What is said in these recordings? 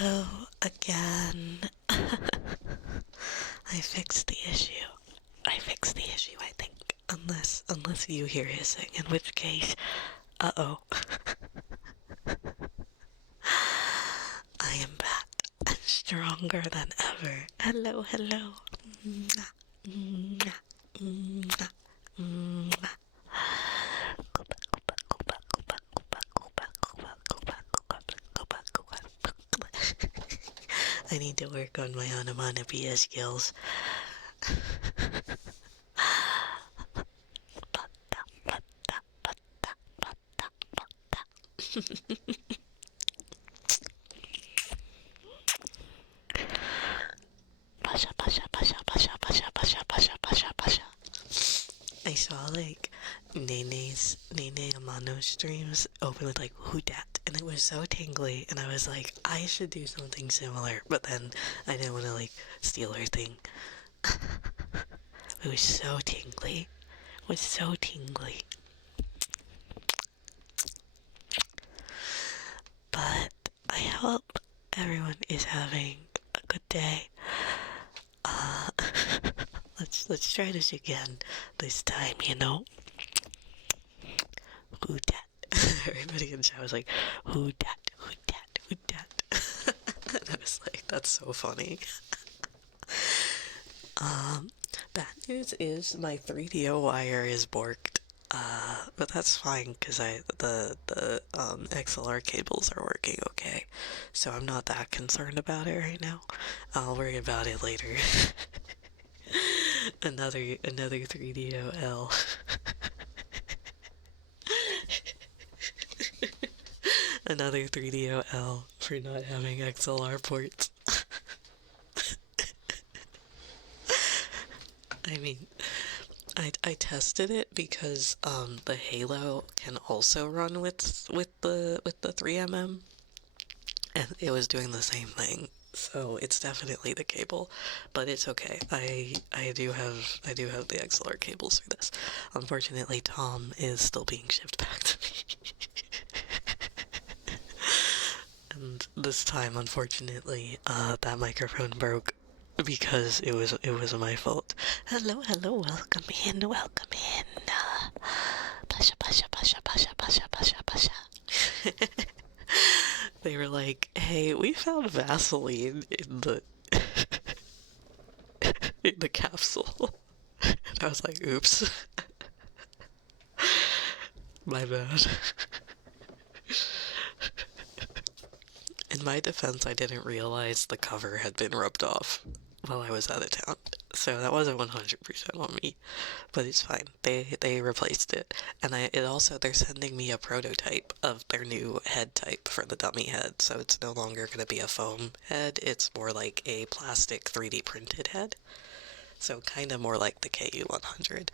Hello again. I fixed the issue. I think. Unless you hear hissing, in which case, uh-oh. I am back and stronger than ever. Hello, hello. Mwah, mwah, mwah, mwah. Go back, go back, go back, go back, go back, go back, go back, go back, go back, go back, go back, go back. I need to work on my onomatopoeia skills. Pasha, pasha, pasha, pasha, pasha, pasha, pasha, pasha, pasha. I saw like Nene Amano streams open with like who dat, and it was so tingly, and I was like, I should do something similar, but then I didn't want to like steal her thing. It was so tingly. It was so tingly. But I hope everyone is having a good day. Let's try this again this time, you know? Who dat? Everybody in chat was like, who dat? Who dat? Who dat? And I was like, that's so funny. Bad news is my 3DO wire is borked. But that's fine because the XLR cables are working okay, so I'm not that concerned about it right now. I'll worry about it later. another 3DOL. Another 3DOL for not having XLR ports. I mean, I tested it because the Halo can also run with the 3mm, and it was doing the same thing. So it's definitely the cable, but it's okay. I do have the XLR cables for this. Unfortunately, Tom is still being shipped back to me. And this time, unfortunately, that microphone broke because it was my fault. Hello, welcome in, welcome in. Pasha, pasha, pasha, pasha, pasha, pasha, pasha. They were like, hey, we found Vaseline in the in the capsule. And I was like, oops. My bad. In my defense, I didn't realize the cover had been rubbed off while I was out of town, so that wasn't 100% on me, but it's fine. They replaced it, and they're sending me a prototype of their new head type for the dummy head, so it's no longer going to be a foam head, it's more like a plastic 3D printed head, so kind of more like the KU100.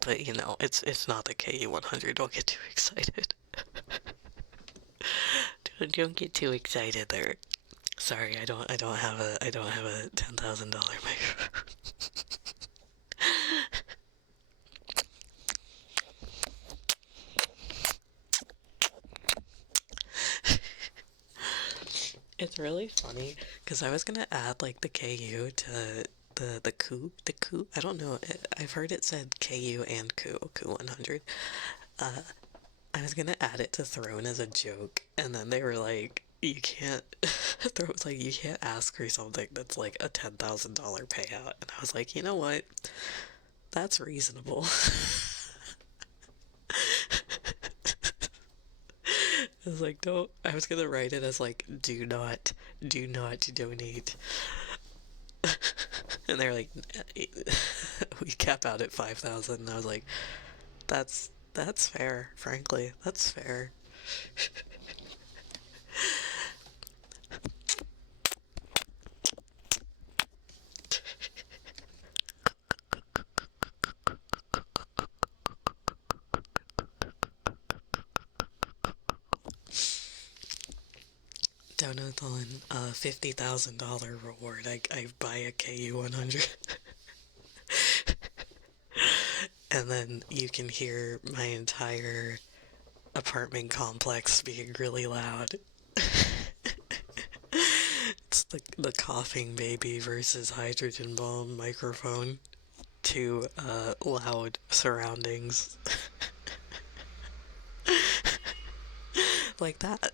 But you know, it's not the KU100. Don't get too excited. Don't get too excited there. Sorry, I don't have a $10,000 microphone. It's really funny because I was gonna add like the KU to the coup. I don't know. I've heard it said KU and coup 100. I was gonna add it to Throne as a joke, and then they were like, you can't. Throne was like, you can't ask for something that's like a $10,000 payout, and I was like, you know what? That's reasonable. I was like, don't. I was gonna write it as like, do not donate. And they're like, we cap out at 5,000. And I was like, that's fair. Frankly, that's fair. Donathon, $50,000 reward. I buy a KU100. And then you can hear my entire apartment complex being really loud. It's the coughing baby versus hydrogen bomb microphone. Two loud surroundings. Like that.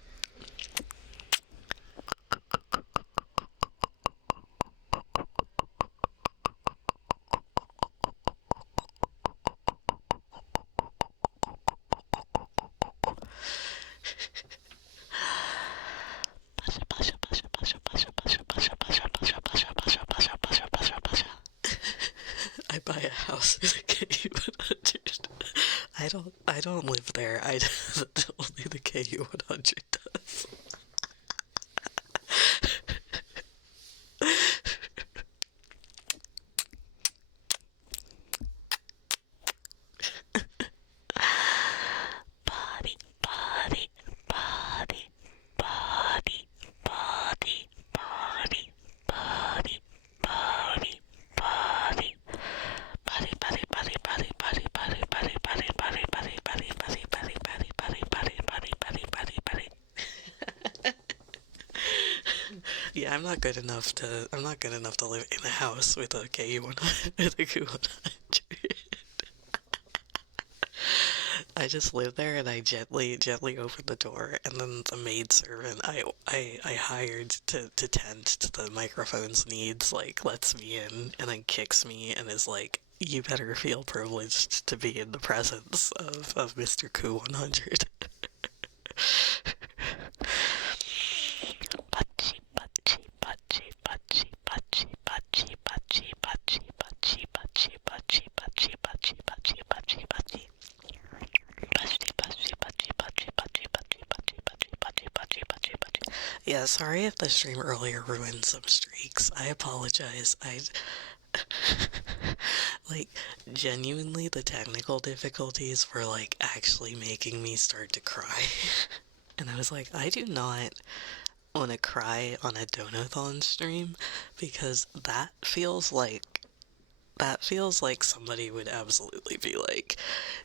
I buy a house with a KU100. I don't live there. Only the KU100 does. Body, body, body, body, body, body, body, body, body. Body, body, body, body, body, body, body, body, body, body, body, body, body, body, body, body, body, body, body. Yeah, I'm not good enough to live in a house with a KU100 with a KU100. I just live there and I gently open the door, and then the maidservant I hired to tend to the microphone's needs, like, lets me in and then kicks me and is like, you better feel privileged to be in the presence of Mr. Ku100. Pachi, pachi, pachi, pachi, pachi, pachi, pachi, pachi, pachi, pachi, pachi, pachi, pachi, pachi, pachi, pachi. Yeah, sorry if the stream earlier ruined some streaks. I apologize. Like, genuinely, the technical difficulties were, like, actually making me start to cry. And I was like, I do not want to cry on a Donathon stream, because that feels like somebody would absolutely be like,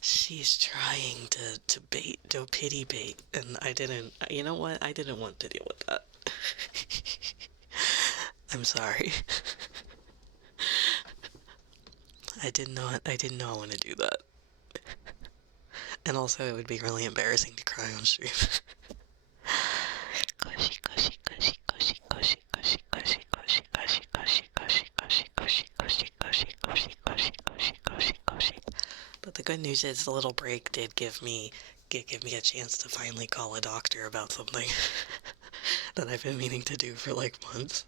she's trying to bait, do pity bait, and I didn't, you know what, I didn't want to deal with that. I'm sorry. I did not want to do that. And also, it would be really embarrassing to cry on stream. But the good news is the little break did give me a chance to finally call a doctor about something that I've been meaning to do for like months.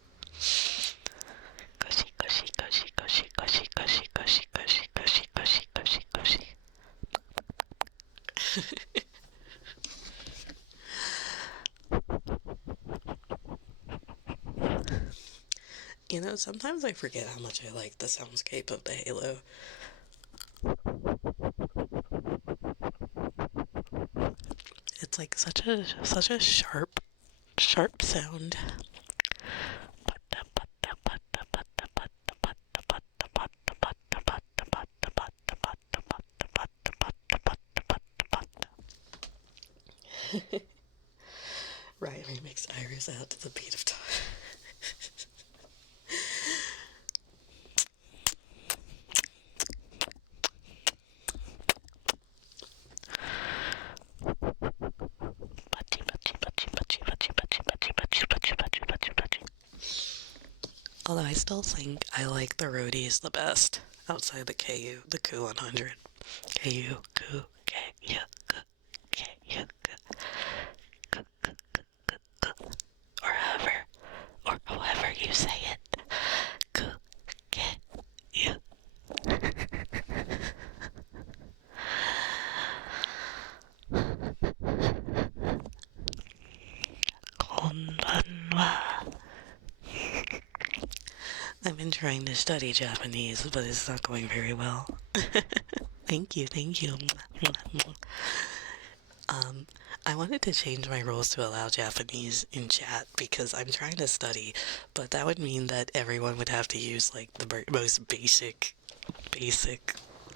You know, sometimes I forget how much I like the soundscape of the Halo. It's like such a sharp sound. Right, remix Iris out to the beat of time. Although I still think I like the roadies the best outside the KU, the Ku100. KU, Ku, KU, Ku, KU, Ku, or however you say it. Ku, KU. Konbanwa. I've been trying to study Japanese, but it's not going very well. Thank you. I wanted to change my rules to allow Japanese in chat because I'm trying to study, but that would mean that everyone would have to use like the most basic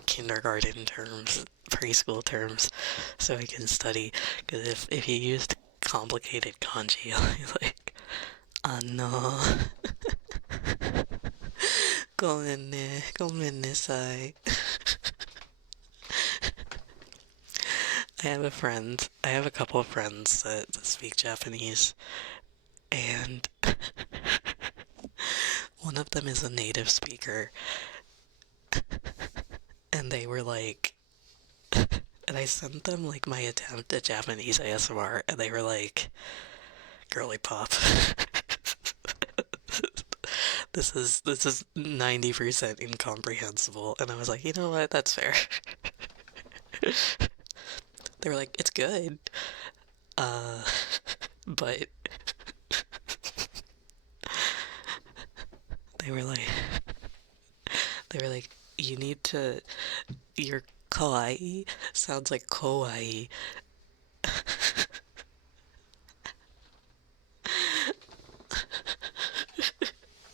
kindergarten terms, preschool terms so I can study. Because if you used complicated kanji, you're like, no, gomennesai. I have a couple of friends that speak Japanese, and one of them is a native speaker, and they were like, and I sent them like my attempt at Japanese ASMR, and they were like, girly pop. This is 90% incomprehensible, and I was like, you know what, that's fair. They were like, it's good, uh, but they were like, they were like, you need to, your kawaii sounds like kawaii.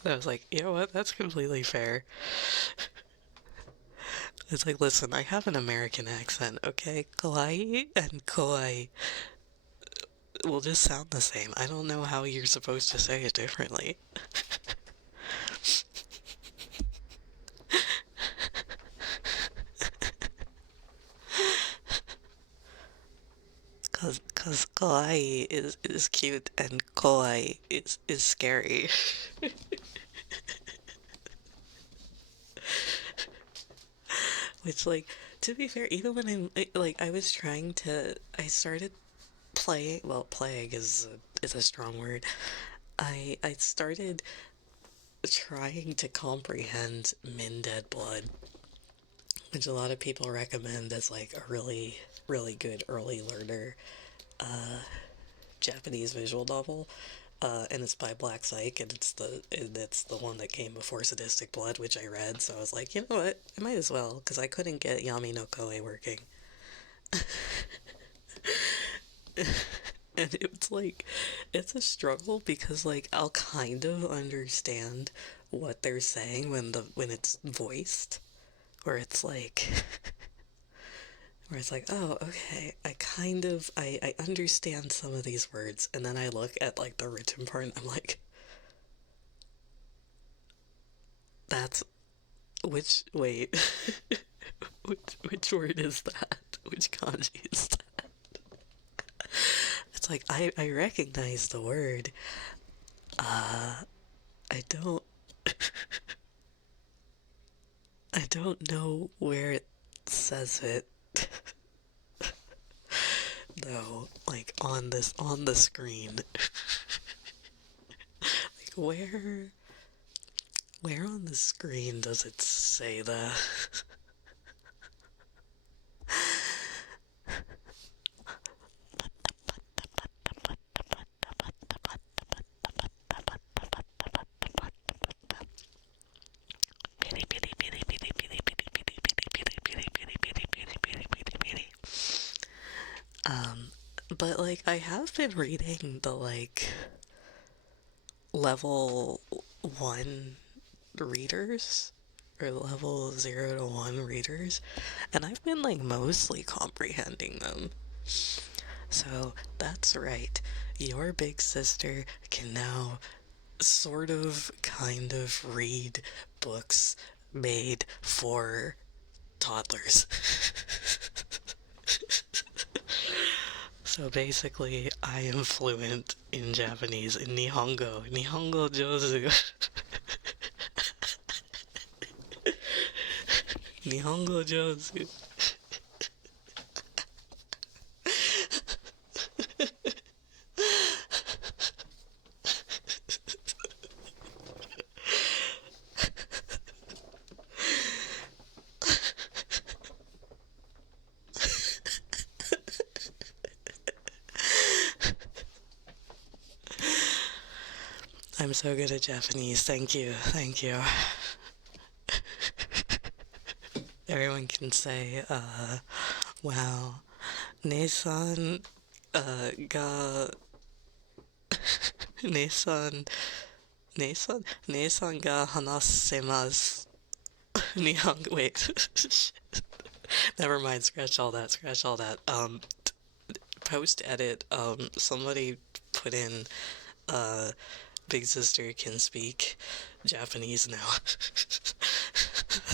I was like, you know what, that's completely fair. It's like, listen, I have an American accent, okay? Kawaii and kawaii will just sound the same. I don't know how you're supposed to say it differently. Cause kawaii is cute and kawaii is scary. Which, like, to be fair, even when I was trying to, I started playing, well, playing is a strong word. I started trying to comprehend Min Dead Blood, which a lot of people recommend as like a really, really good early learner Japanese visual novel. And it's by Black Psych, and it's the one that came before Sadistic Blood, which I read. So I was like, you know what, I might as well, because I couldn't get Yami no Koe working. And it's like, it's a struggle because like I'll kind of understand what they're saying when it's voiced, where it's like where it's like, oh, okay, I understand some of these words, and then I look at like the written part and I'm like, that's which wait which word is that? Which kanji is that? It's like I recognize the word. I don't I don't know where it says it though, like on the screen. Like where on the screen does it say that? But like I have been reading the like level 1 readers or level 0 to 1 readers, and I've been like mostly comprehending them. So that's right. Your big sister can now sort of kind of read books made for toddlers. So basically, I am fluent in Japanese, in Nihongo. Nihongo jozu. Nihongo jozu. I'm so good at Japanese. Thank you. Thank you. Everyone can say, wow, Nesan, ga, Nesan, Nesan ga hanasemasu. Nihongo, wait. Never mind, scratch all that, scratch all that. Post edit, somebody put in, uh, Big Sister can speak Japanese now.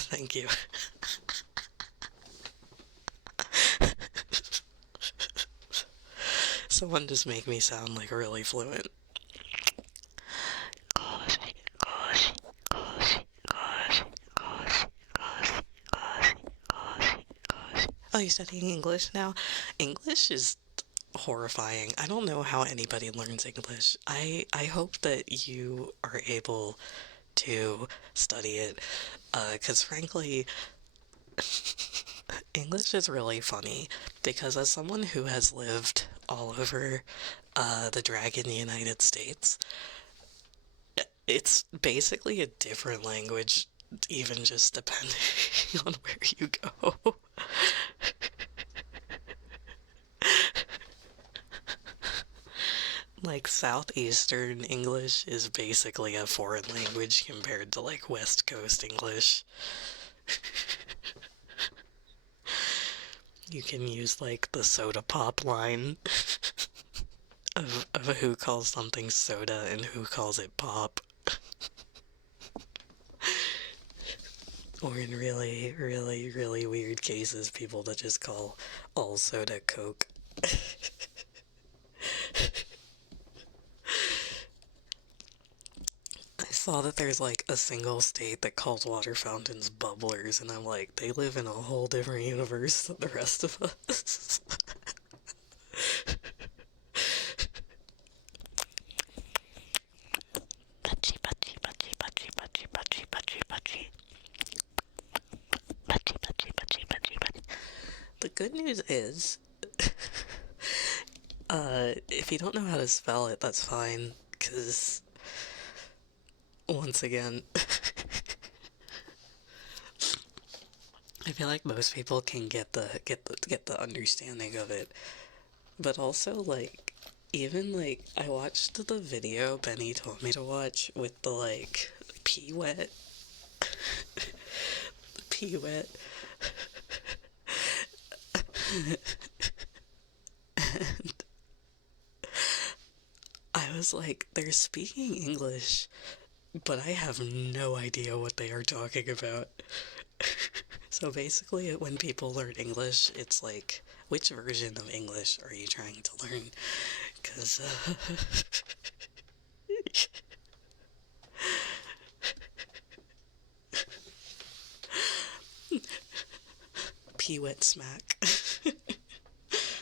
Thank you. Someone just make me sound like really fluent. Oh, you're studying English now? English is horrifying. I don't know how anybody learns English. I hope that you are able to study it, 'cause frankly, English is really funny because as someone who has lived all over the Dragon United States, it's basically a different language, even just depending on where you go. Like, Southeastern English is basically a foreign language compared to, like, West Coast English. You can use, like, the soda pop line of who calls something soda and who calls it pop. Or in really, really, really weird cases, people that just call all soda Coke. I saw that there's like a single state that calls water fountains bubblers, and I'm like, they live in a whole different universe than the rest of us. The good news is, if you don't know how to spell it, that's fine, because, once again, I feel like most people can get the understanding of it. But also, like, even, like, I watched the video Benny told me to watch with the, like, pee wet. Pee wet. And I was like, they're speaking English, but I have no idea what they are talking about. So basically, when people learn English, it's like, which version of English are you trying to learn? Because, pee wet smack.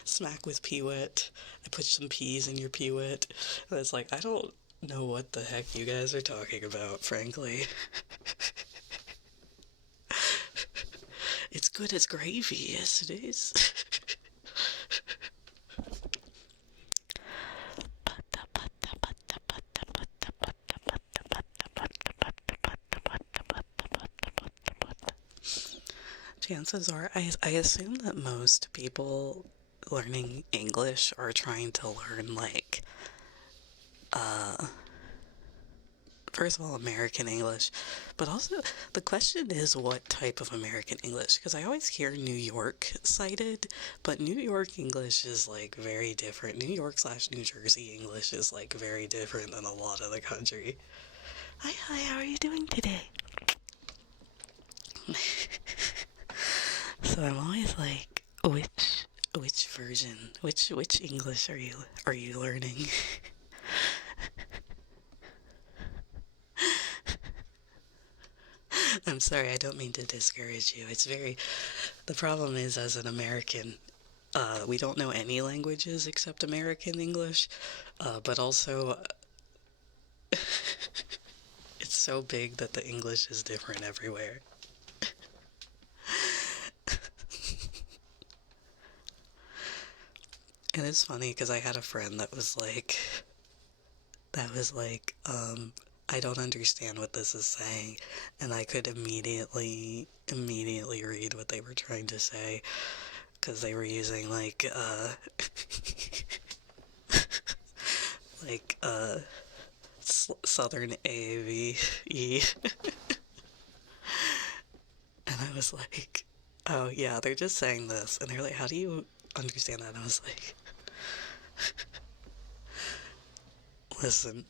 Smack with pee wet. I put some peas in your pee wet. And it's like, I don't know what the heck you guys are talking about, frankly. It's good as gravy, yes it is. Chances are, I assume that most people learning English are trying to learn, like, first of all, American English, but also the question is what type of American English, because I always hear New York cited, but New York English is, like, very different. New York slash New Jersey English is, like, very different than a lot of the country. Hi, how are you doing today? So I'm always like, which version, which English are you learning? I'm sorry, I don't mean to discourage you. The problem is, as an American, we don't know any languages except American English, but also, it's so big that the English is different everywhere. And it's funny because I had a friend that was like, I don't understand what this is saying, and I could immediately read what they were trying to say, because they were using, like, like, Southern AAVE, and I was like, oh yeah, they're just saying this, and they're like, how do you understand that? And I was like, listen,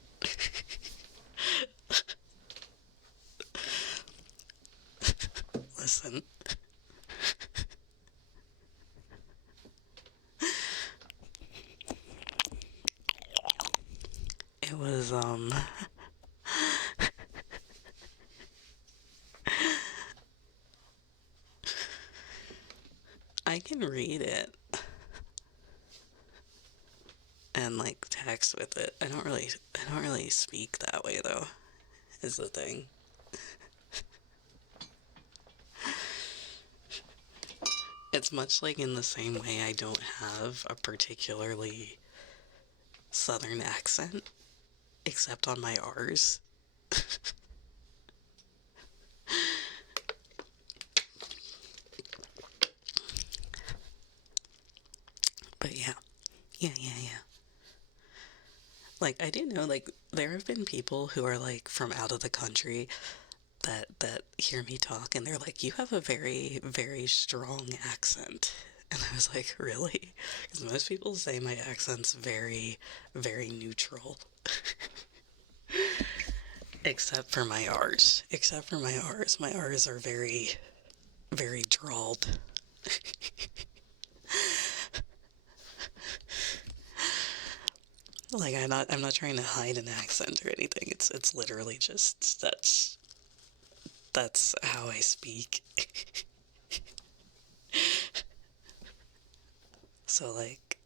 listen. It was, I can read it and like text with it. I don't really speak that way though, is the thing. It's much like in the same way I don't have a particularly southern accent, except on my R's. But yeah, yeah. Like, I do know, like, there have been people who are, like, from out of the country that hear me talk, and they're like, you have a very, very strong accent. And I was like, really? Because most people say my accent's very, very neutral. Except for my R's. Except for my R's. My R's are very, very drawled. Like, I'm not trying to hide an accent or anything. It's literally just that's how I speak. So like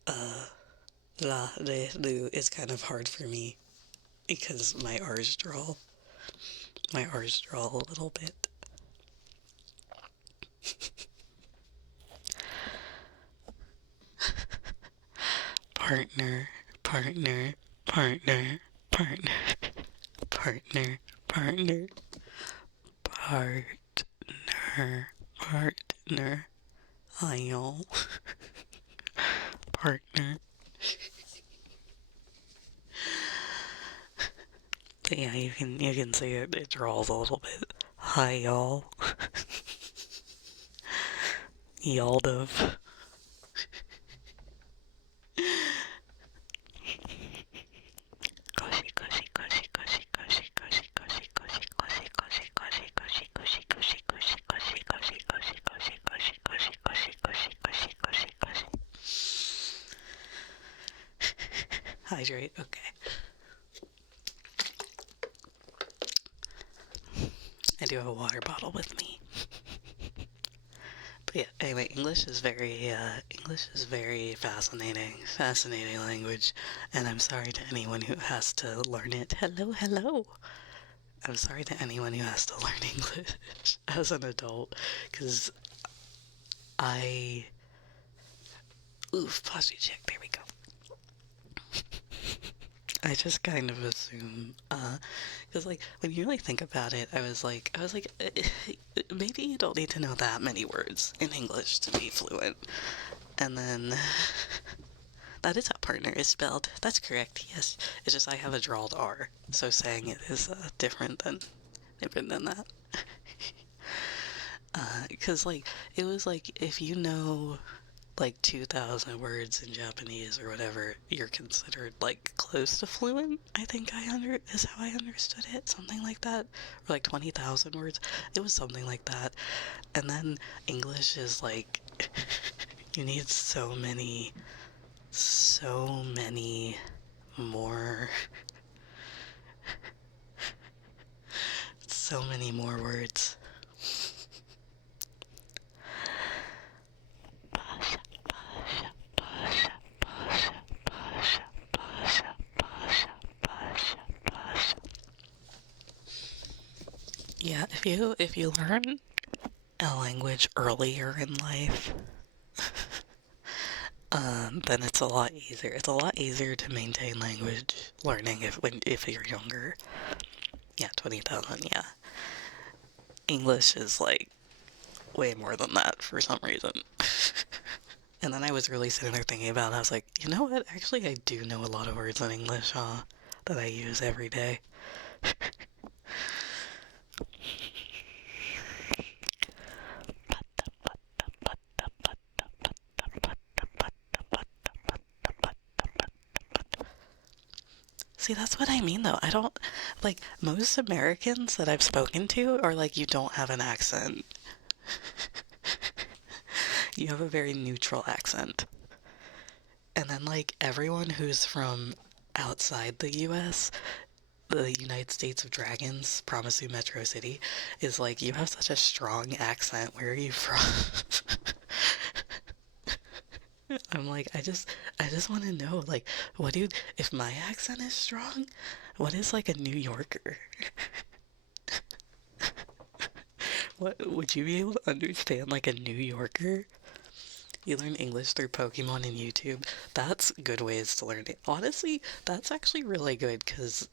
la de lu is kind of hard for me because my R's draw a little bit. Partner, partner, partner, partner, partner, partner, partner, I know. Partner. But yeah, you can see it draws a little bit. Hi y'all. Y'all of. Hydrate, okay. I do have a water bottle with me. But yeah, anyway, English is very fascinating language, and I'm sorry to anyone who has to learn it. Hello. I'm sorry to anyone who has to learn English as an adult, because I... Oof, posture check, there we go. I just kind of assume, because like when you really think about it, I was like, maybe you don't need to know that many words in English to be fluent. And then that is how partner is spelled. That's correct. Yes, it's just I have a drawled R, so saying it is different than that. Because like it was like if you know like 2,000 words in Japanese or whatever, you're considered like close to fluent. I think is how I understood it, something like that, or like 20,000 words. It was something like that. And then English is like you need so many more, so many more words. Yeah, if you learn a language earlier in life, then it's a lot easier. It's a lot easier to maintain language learning if you're younger. Yeah, 20,000. Yeah, English is like way more than that for some reason. And then I was really sitting there thinking about it. I was like, you know what? Actually, I do know a lot of words in English, that I use every day. See, that's what I mean though. I don't like most Americans that I've spoken to are like, you don't have an accent. You have a very neutral accent. And then like everyone who's from outside the US, the United States of Dragons, Promisu Metro City, is like, you have such a strong accent. Where are you from? I'm like, I just want to know, like, what do you, if my accent is strong, what is like a New Yorker? What would you be able to understand like a New Yorker? You learn English through Pokemon and YouTube. That's good ways to learn it. Honestly, that's actually really good cause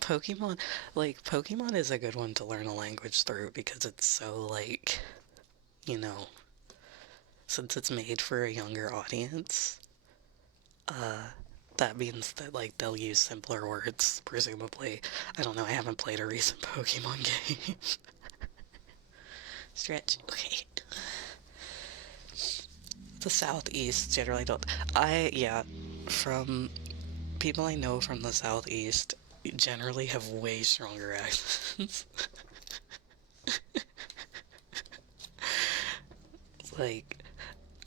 Pokemon, like Pokemon is a good one to learn a language through because it's so like, you know, since it's made for a younger audience, that means that like they'll use simpler words, presumably. I don't know, I haven't played a recent Pokemon game. Stretch. Okay. The Southeast generally don't. Yeah, from people I know from the Southeast generally have way stronger accents. Like,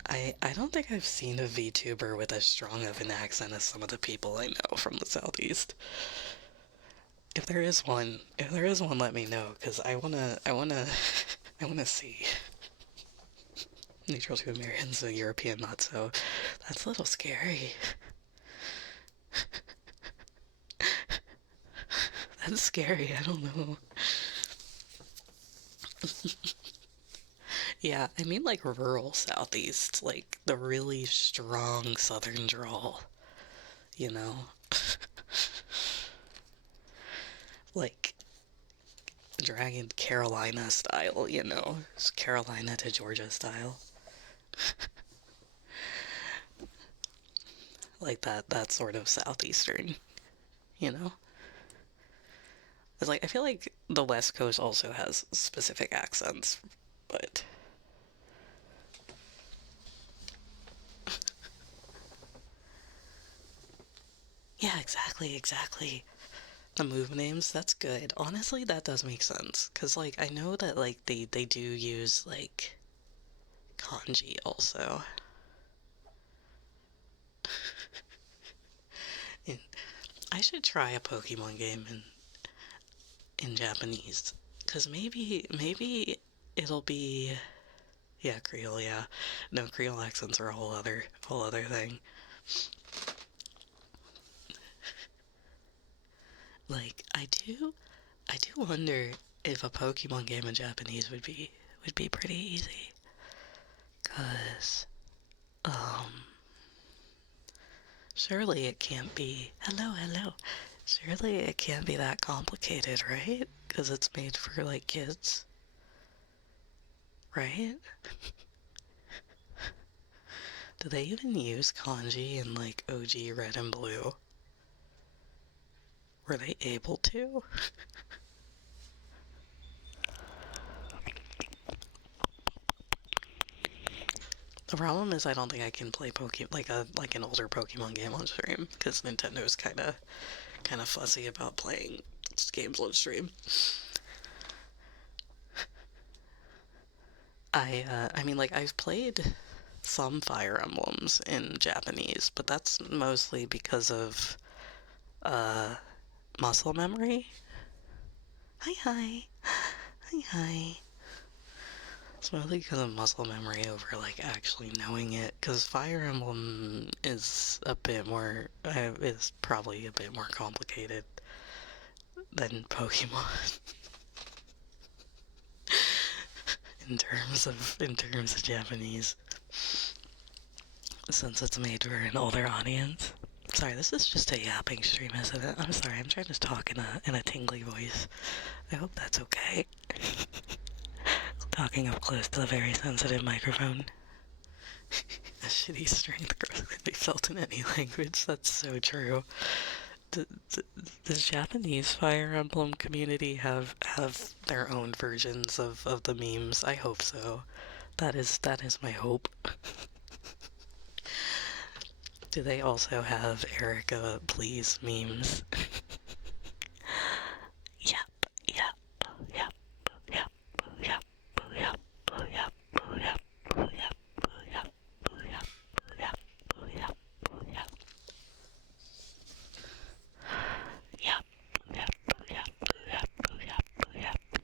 I don't think I've seen a VTuber with as strong of an accent as some of the people I know from the Southeast. If there is one, let me know, because I wanna see. Neutral to Americans, so European not so. That's a little scary. That's scary, I don't know. Yeah, I mean like rural Southeast, like the really strong Southern drawl, you know? Like Dragon Carolina style, you know? It's Carolina to Georgia style. Like that sort of Southeastern, you know? It's like I feel like the West Coast also has specific accents, but yeah, exactly. The move names, that's good. Honestly, that does make sense. Cause like I know that like they do use like kanji also. And I should try a Pokemon game in Japanese. Cause maybe it'll be yeah, Creole, yeah. No, Creole accents are a whole other thing. Like I do wonder if a Pokemon game in Japanese would be pretty easy. Cause surely it can't be. Hello. Surely it can't be that complicated, right? Because it's made for like kids, right? Do they even use kanji in like OG Red and Blue? Were they able to? The problem is I don't think I can play Pokemon like an older Pokemon game on stream because Nintendo's kind of fussy about playing games on stream. I mean like I've played some Fire Emblems in Japanese, but that's mostly because of uh muscle memory. Hi. Hi. It's mostly because of muscle memory over like actually knowing it. Because Fire Emblem is is probably a bit more complicated than Pokemon in terms of Japanese, since it's made for an older audience. Sorry, this is just a yapping stream, isn't it? I'm sorry, I'm trying to talk in a tingly voice. I hope that's okay. Talking up close to the very sensitive microphone. A shitty strength growth can be felt in any language. That's so true. Does Japanese Fire Emblem community have their own versions of the memes? I hope so. That is my hope. Do they also have Erica Please memes? Yep, yep, yep, yep, yep, yep, yep, yep, yep, yep, yep, yep, yep, yep. Yep, yep, yep, yep, yep, yep, yep,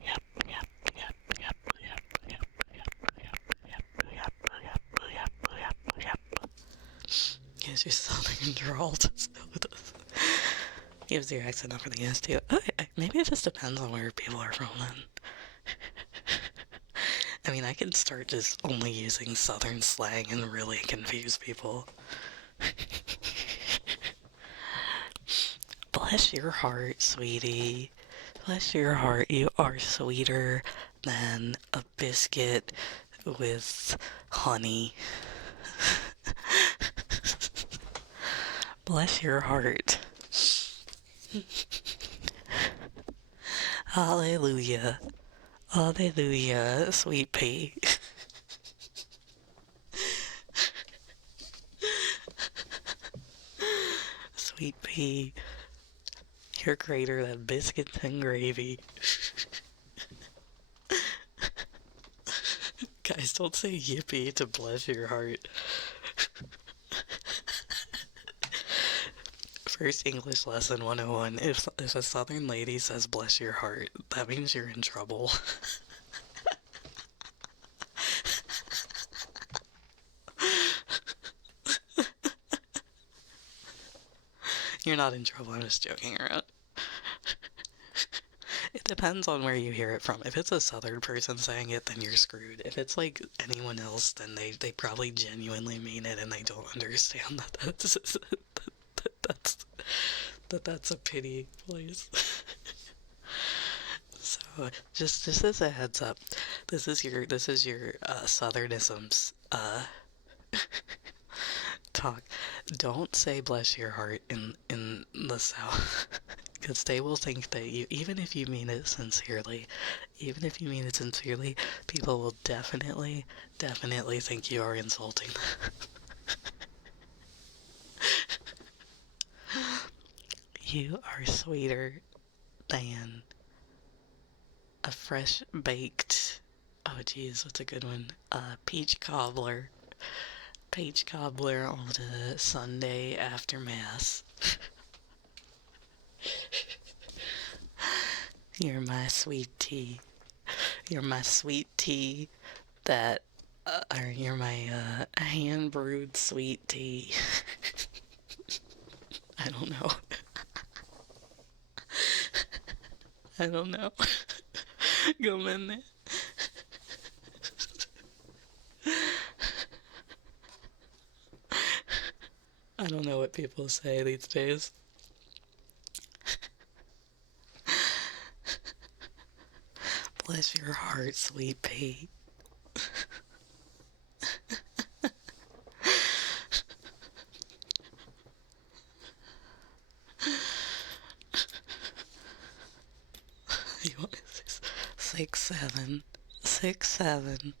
yep, yep, yep, yep, yep, yep, yep. Gives you southern drawl to with us. Gives your accent up for the S too. Maybe it just depends on where people are from then. I mean, I can start just only using southern slang and really confuse people. Bless your heart, sweetie. Bless your heart. You are sweeter than a biscuit with honey. Bless your heart. Hallelujah. Hallelujah, sweet pea. Sweet pea. You're greater than biscuits and gravy. Guys, don't say yippee to bless your heart. First English lesson 101. If a southern lady says bless your heart, that means you're in trouble. You're not in trouble, I'm just joking around. It depends on where you hear it from. If it's a southern person saying it, then you're screwed. If it's like anyone else, then they probably genuinely mean it and they don't understand that's a pity, please. So just as a heads up, this is your southernisms talk. Don't say bless your heart in the South. Because they will think that you, even if you mean it sincerely, people will definitely think you are insulting them. You are sweeter than a fresh baked, oh geez, what's a good one? Peach cobbler. Peach cobbler on a Sunday after Mass. You're my sweet tea. You're my sweet tea that, or you're my hand brewed sweet tea. I don't know. I don't know. Go in there. I don't know what people say these days. Bless your heart, sweet pea. You want 6'7", 6'7",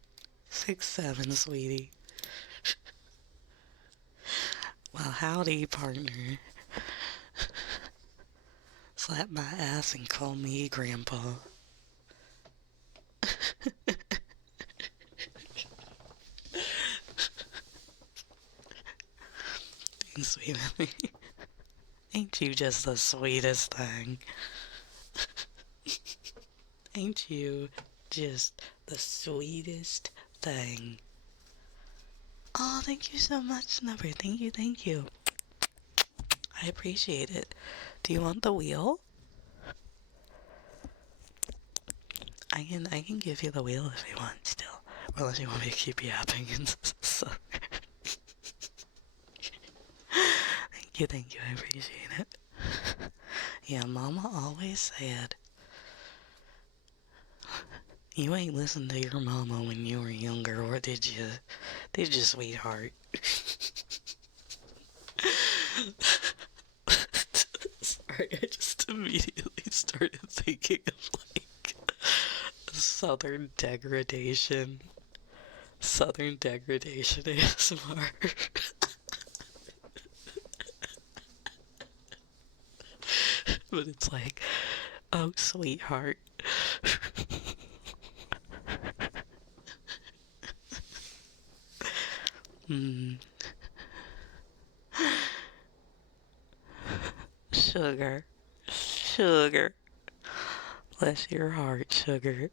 6'7", sweetie. Well, howdy, partner. Slap my ass and call me grandpa. Being sweet with me. Ain't you just the sweetest thing? Ain't you just the sweetest thing? Oh, thank you so much, Snubber. Thank you. I appreciate it. Do you want the wheel? I can give you the wheel if you want still. Unless you want me to keep yapping and so. Thank you, I appreciate it. Yeah, Mama always said, you ain't listened to your mama when you were younger, or did you? Did you, sweetheart? Sorry, I just immediately started thinking of like Southern degradation ASMR. But it's like, oh, sweetheart. Mm, sugar. Sugar. Bless your heart, sugar.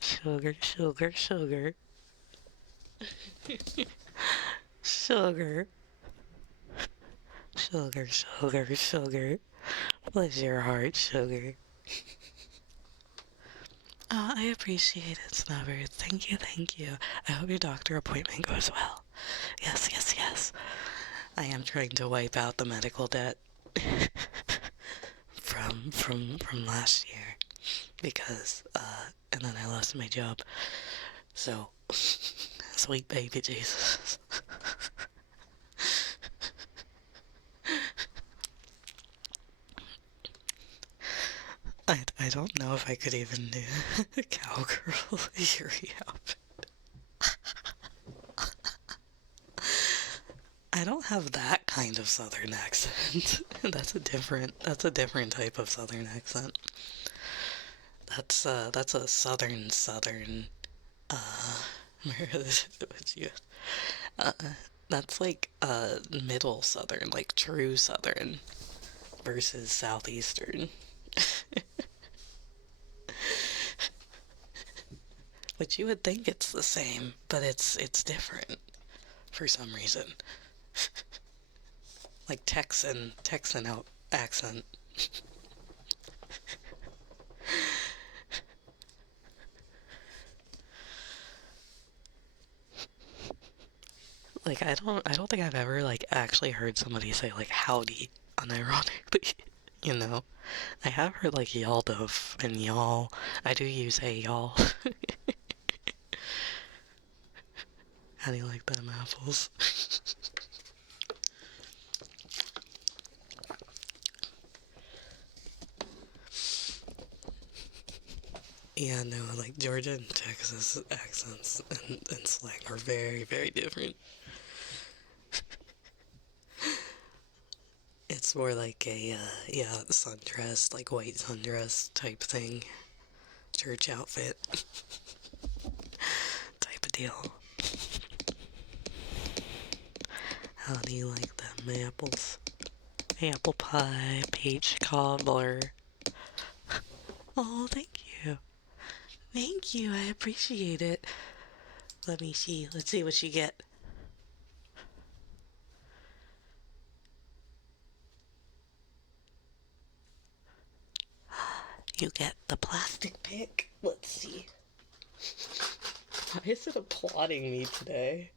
Sugar, sugar, sugar. Sugar. Sugar, sugar, sugar. Bless your heart, sugar. Oh, I appreciate it, Snubber. Thank you, thank you. I hope your doctor appointment goes well. Yes, yes, yes. I am trying to wipe out the medical debt from last year because and then I lost my job. So sweet baby Jesus. I don't know if I could even do a cowgirl Yuri outfit. I don't have that kind of southern accent. That's a different type of southern accent. That's a southern what's you uh that's like middle southern, like true southern versus southeastern. Which you would think it's the same, but it's different for some reason. Like Texan out accent. Like I don't think I've ever like actually heard somebody say like howdy unironically. You know, I have heard like y'all dove and y'all. I do use hey y'all. How do you like them apples? Yeah, no, like Georgia and Texas accents and slang are very, very different. It's more like a, yeah, sundress, like white sundress type thing. Church outfit type of deal. How do you like them apples? Apple pie, peach cobbler. Oh, thank you. Thank you, I appreciate it. Let me see. Let's see what you get. You get the plastic pick. Let's see. Why is it applauding me today?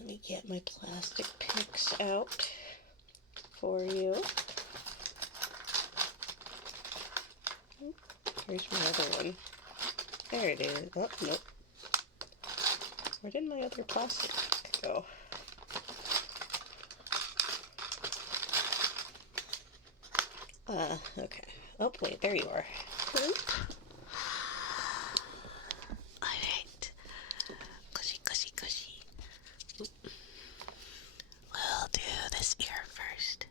Let me get my plastic picks out for you. Where's my other one? There it is. Oh, nope. Where did my other plastic pick go? Okay. Oh, wait, there you are. Alright. Cushy, cushy, cushy. We'll do this ear first.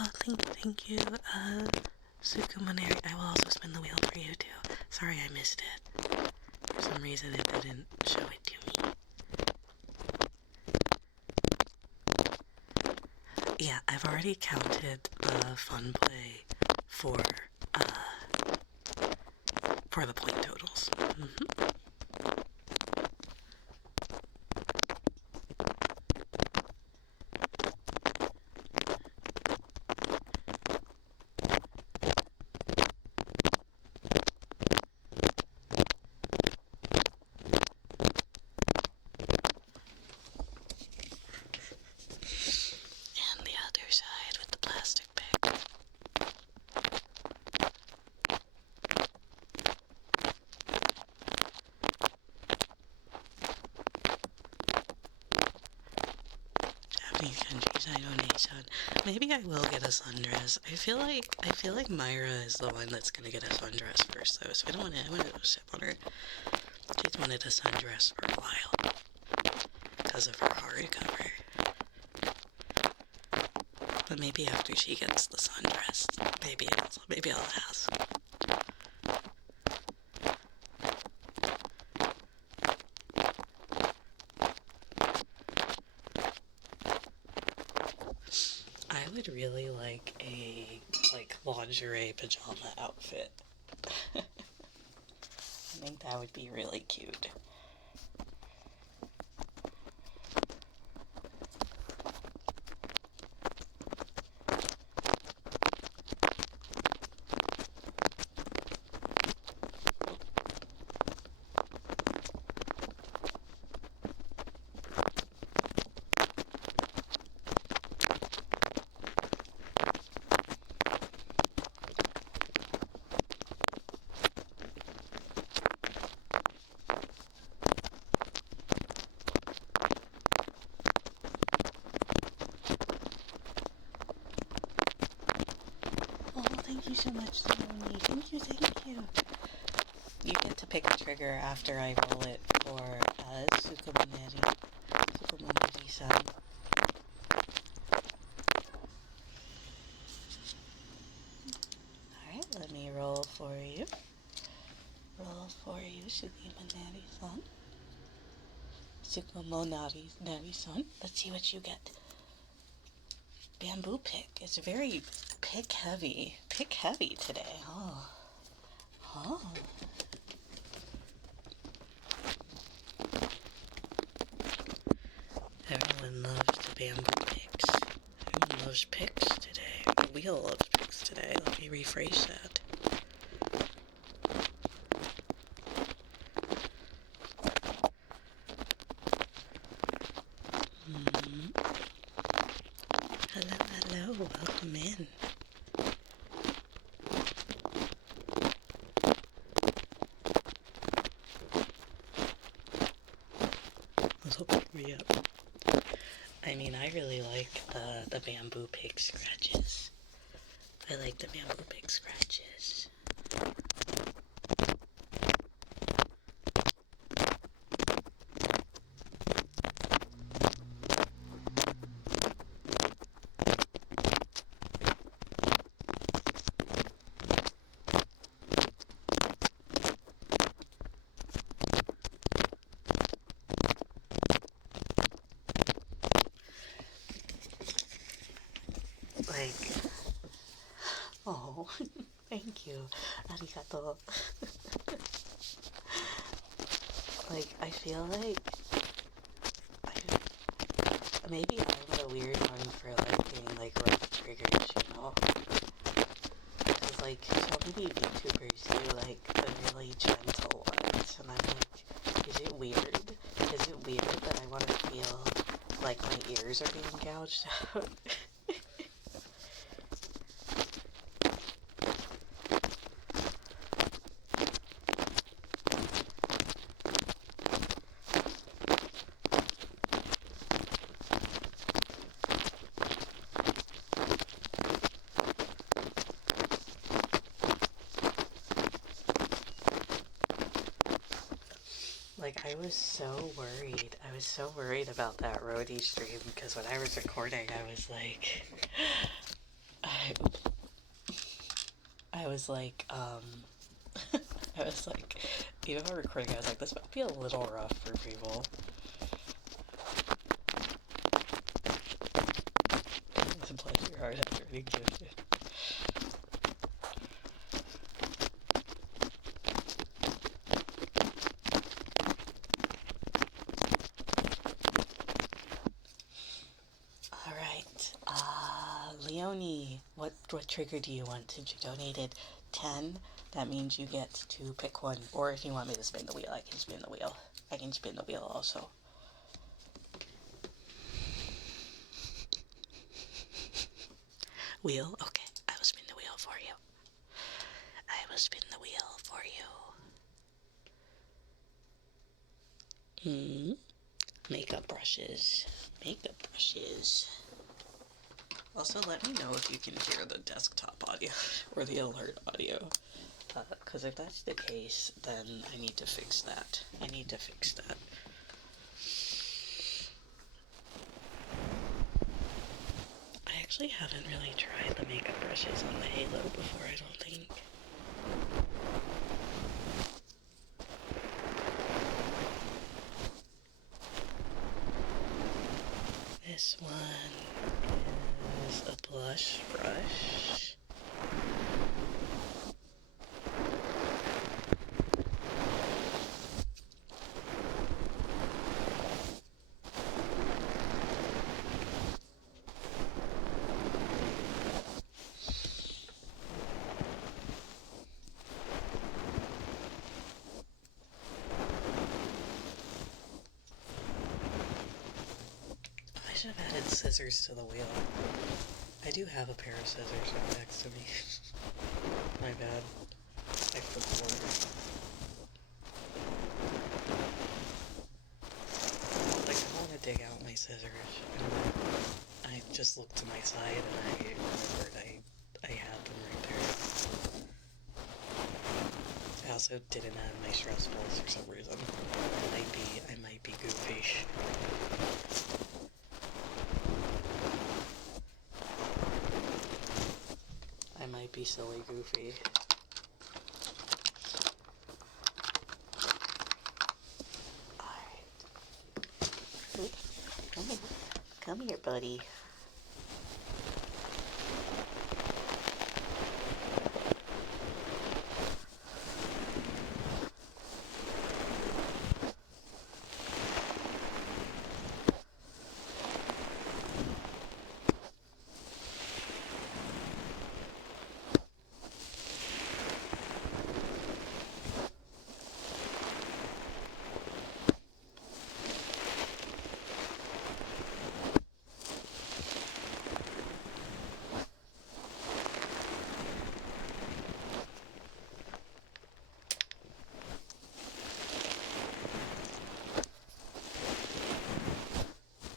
Oh, thank you, Sukumoneri. I will also spin the wheel for you, too. Sorry I missed it. For some reason it didn't show it to me. Yeah, I've already counted the fun play for the point totals. And the other side with the plastic pick. Manari-san. Maybe I will get a sundress. I feel like Myra is the one that's gonna get a sundress first though, so I want to step on her. She's wanted a sundress for a while because of her hardcover. But maybe after she gets the sundress, maybe I'll ask. I would really like a lingerie pajama outfit. I think that would be really cute. Thank you so much, Leonie. Thank you. You get to pick a trigger after I roll it for Sukumoneri-san. Alright, let me roll for you. Sukumoneri-san. Sukumoneri-san. Let's see what you get. Bamboo pick. It's very pick heavy. Pick heavy today. Oh. Everyone loves the bamboo picks. Everyone loves picks today. The wheel loves picks today. Let me rephrase that. Hello, welcome in. Let's hope me up. I mean, I really like the bamboo pig scratches. I like the bamboo pig scratches. Oh, thank you. Arigato. I feel like maybe I'm the weird one for getting rough triggers, you know? Because so many VTubers do the really gentle ones, and I'm like, is it weird? Is it weird that I want to feel like my ears are being gouged out? I was so worried. I was so worried about that roadie stream because when I was recording, I was like, I was like, even while recording, I was like, this might be a little rough for people. It's a pleasure hard after being gifted. Leonie, what trigger do you want? Since you donated 10, that means you get to pick one. Or if you want me to spin the wheel, I can spin the wheel. I can spin the wheel also. Wheel? Okay, I will spin the wheel for you. I will spin the wheel for you. Makeup brushes. Makeup brushes. Also, let me know if you can hear the desktop audio or the alert audio. Because if that's the case, then I need to fix that. I actually haven't really tried the makeup brushes on the Halo before, I don't think. This one is a blush brush. I should have added scissors to the wheel. I do have a pair of scissors right next to me. My bad. I forgot. Like, I want to dig out my scissors, and I just looked to my side and I remembered I had them right there. I also didn't add my stress balls for some reason. I might be goofy. I might be silly goofy. Alright. Come here, buddy.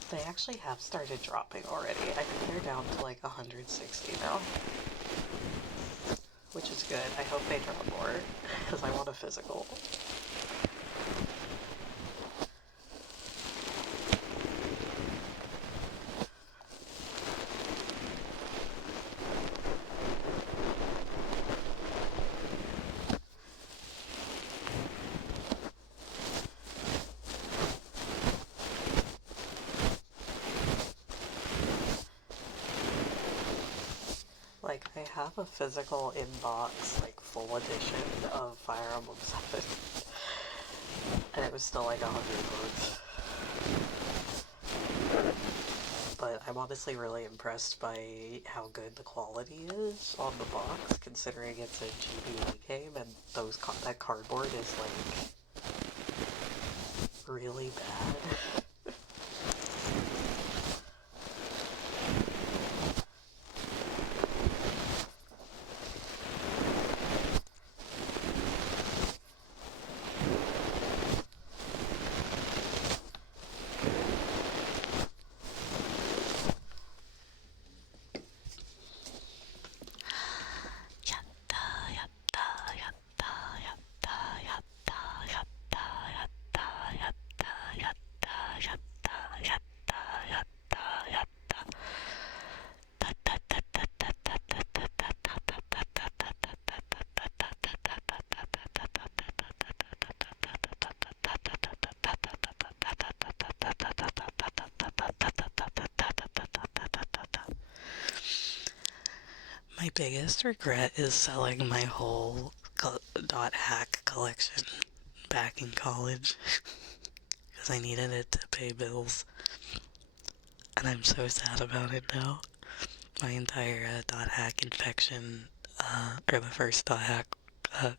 They actually have started dropping already. I think they're down to like 160 now. Which is good. I hope they drop more, because I want a physical. Like, I have a physical in-box, like, full edition of Fire Emblem 7. And it was still like 100 bucks. But I'm honestly really impressed by how good the quality is on the box, considering it's a GBA game and that cardboard is, like, really bad. My biggest regret is selling my whole dot hack collection back in college because I needed it to pay bills, and I'm so sad about it now. My entire dot hack infection, or the first dot hack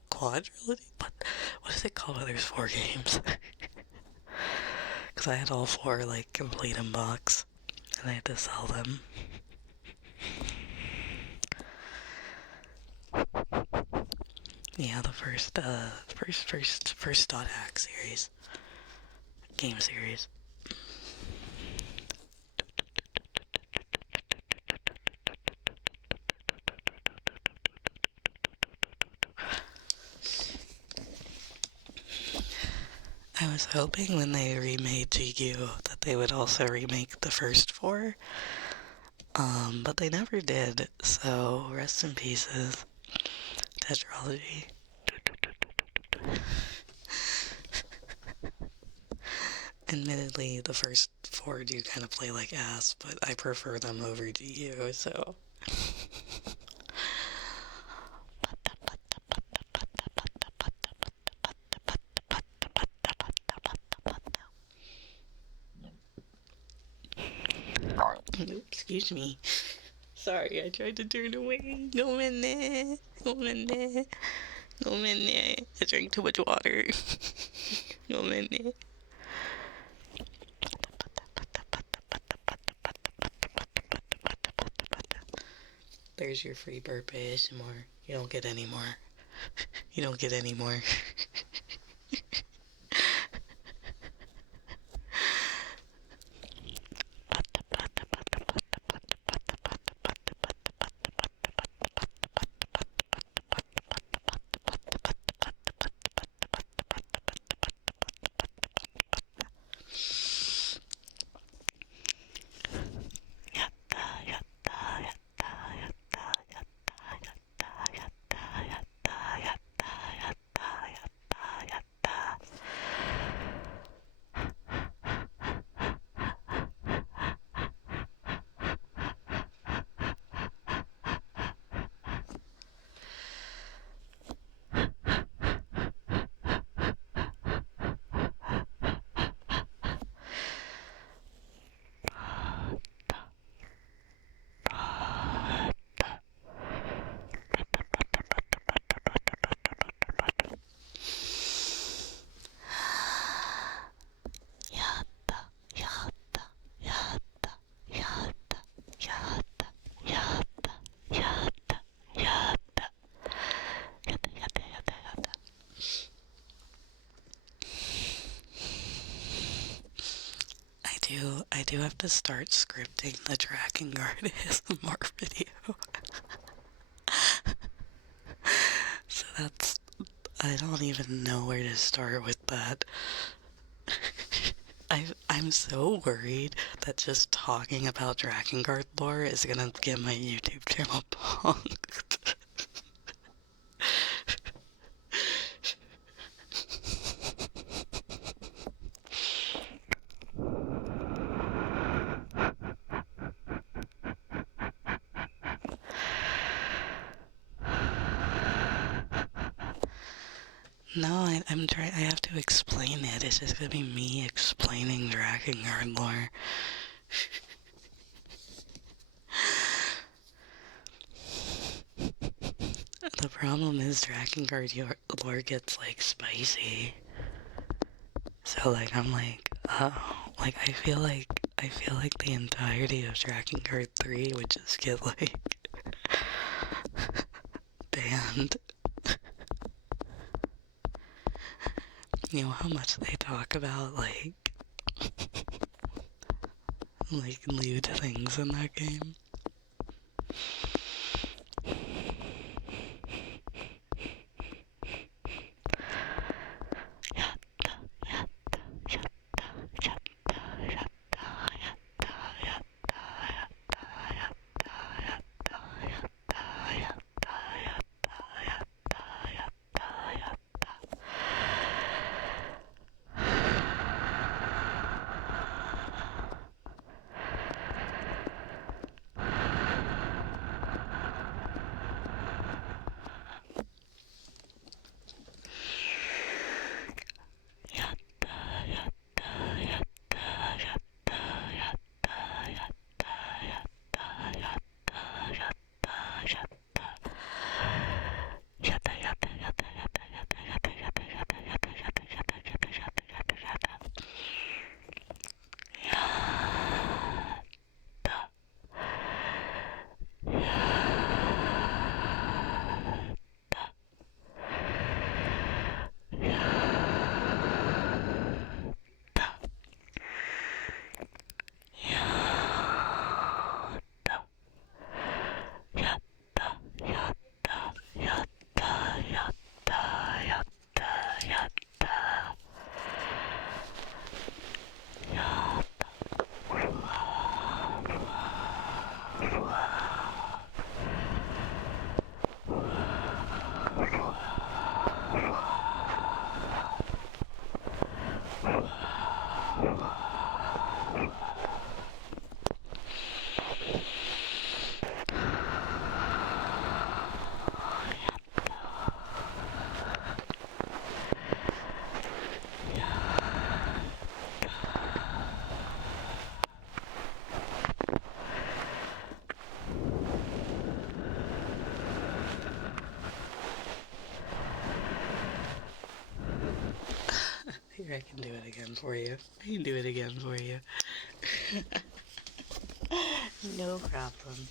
quadrilogy. What is it called when there's 4 games? Because I had all 4 like complete in box, and I had to sell them. Yeah, the first dot hack series, game series. I was hoping when they remade GQ that they would also remake the first four, but they never did, so rest in pieces, tetralogy. Admittedly, the first four do kind of play like ass, but I prefer them over GQ, so... Excuse me. Sorry, I tried to turn away. Go in there. Go in there. Go in there. I drank too much water. Go in there. There's your free burp ASMR. You don't get any more. You don't get any more. I do have to start scripting the Drakengard ASMR video. So that's... I don't even know where to start with that. I'm so worried that just talking about Drakengard lore is gonna get my YouTube channel punked. No, I'm trying. I have to explain it. It's just gonna be me explaining Drakengard lore. The problem is Drakengard lore gets like spicy. So like I'm like, oh, like I feel like the entirety of Drakengard 3 would just get like banned. You know how much they talk about like lewd things in that game? I can do it again for you. I can do it again for you. No problem.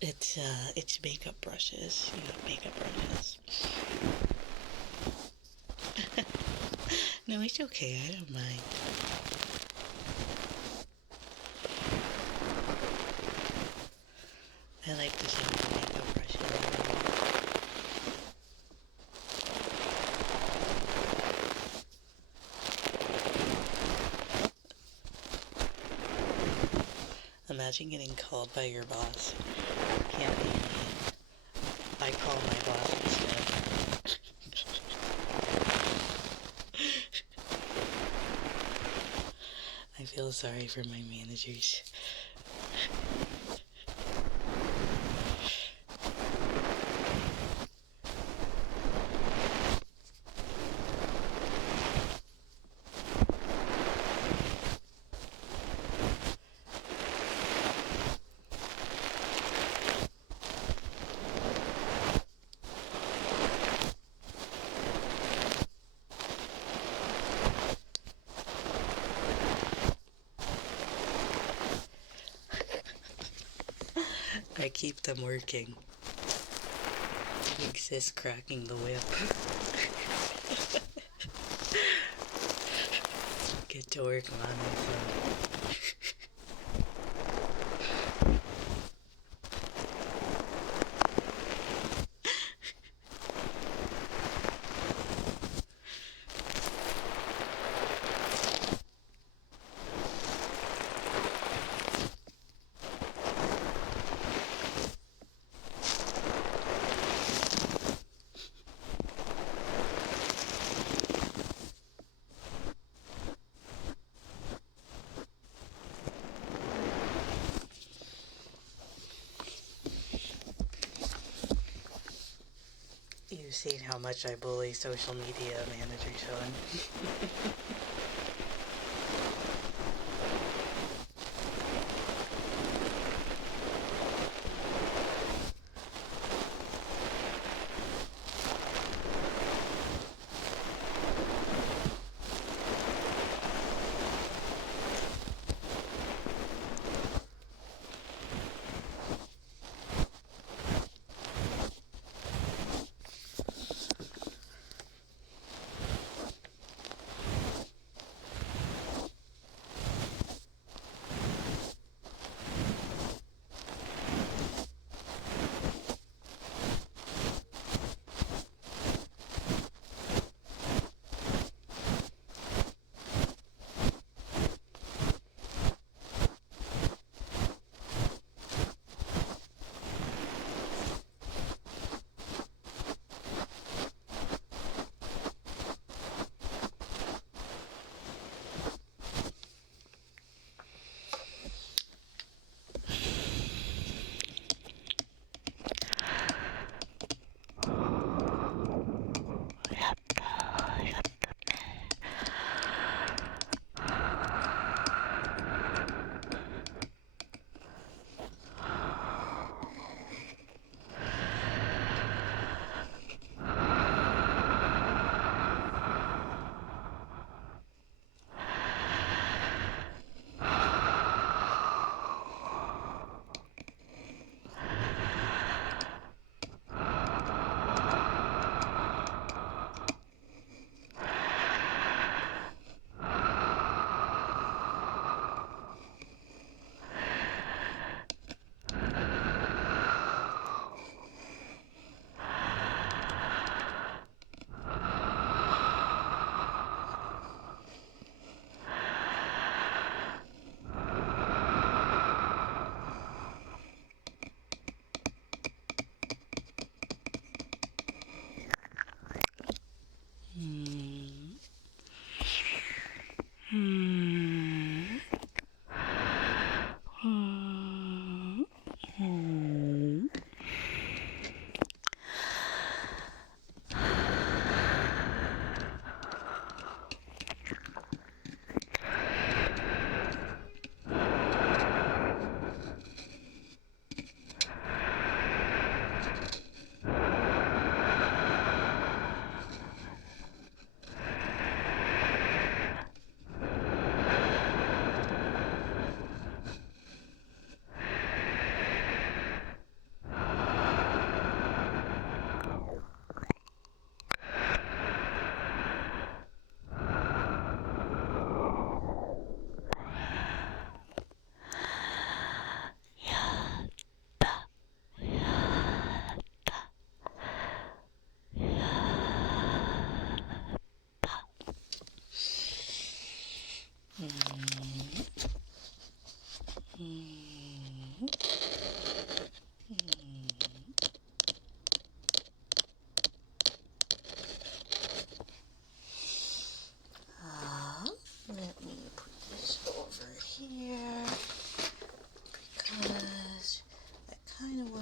It's makeup brushes. You got makeup brushes. No, it's okay. I don't mind. I like the sound of makeup brushes. Imagine getting called by your boss. Can't be me. I call my boss instead. I feel sorry for my managers. I keep them working. Big sis cracking the whip. Get to work on it. You've seen how much I bully social media managers, Sean.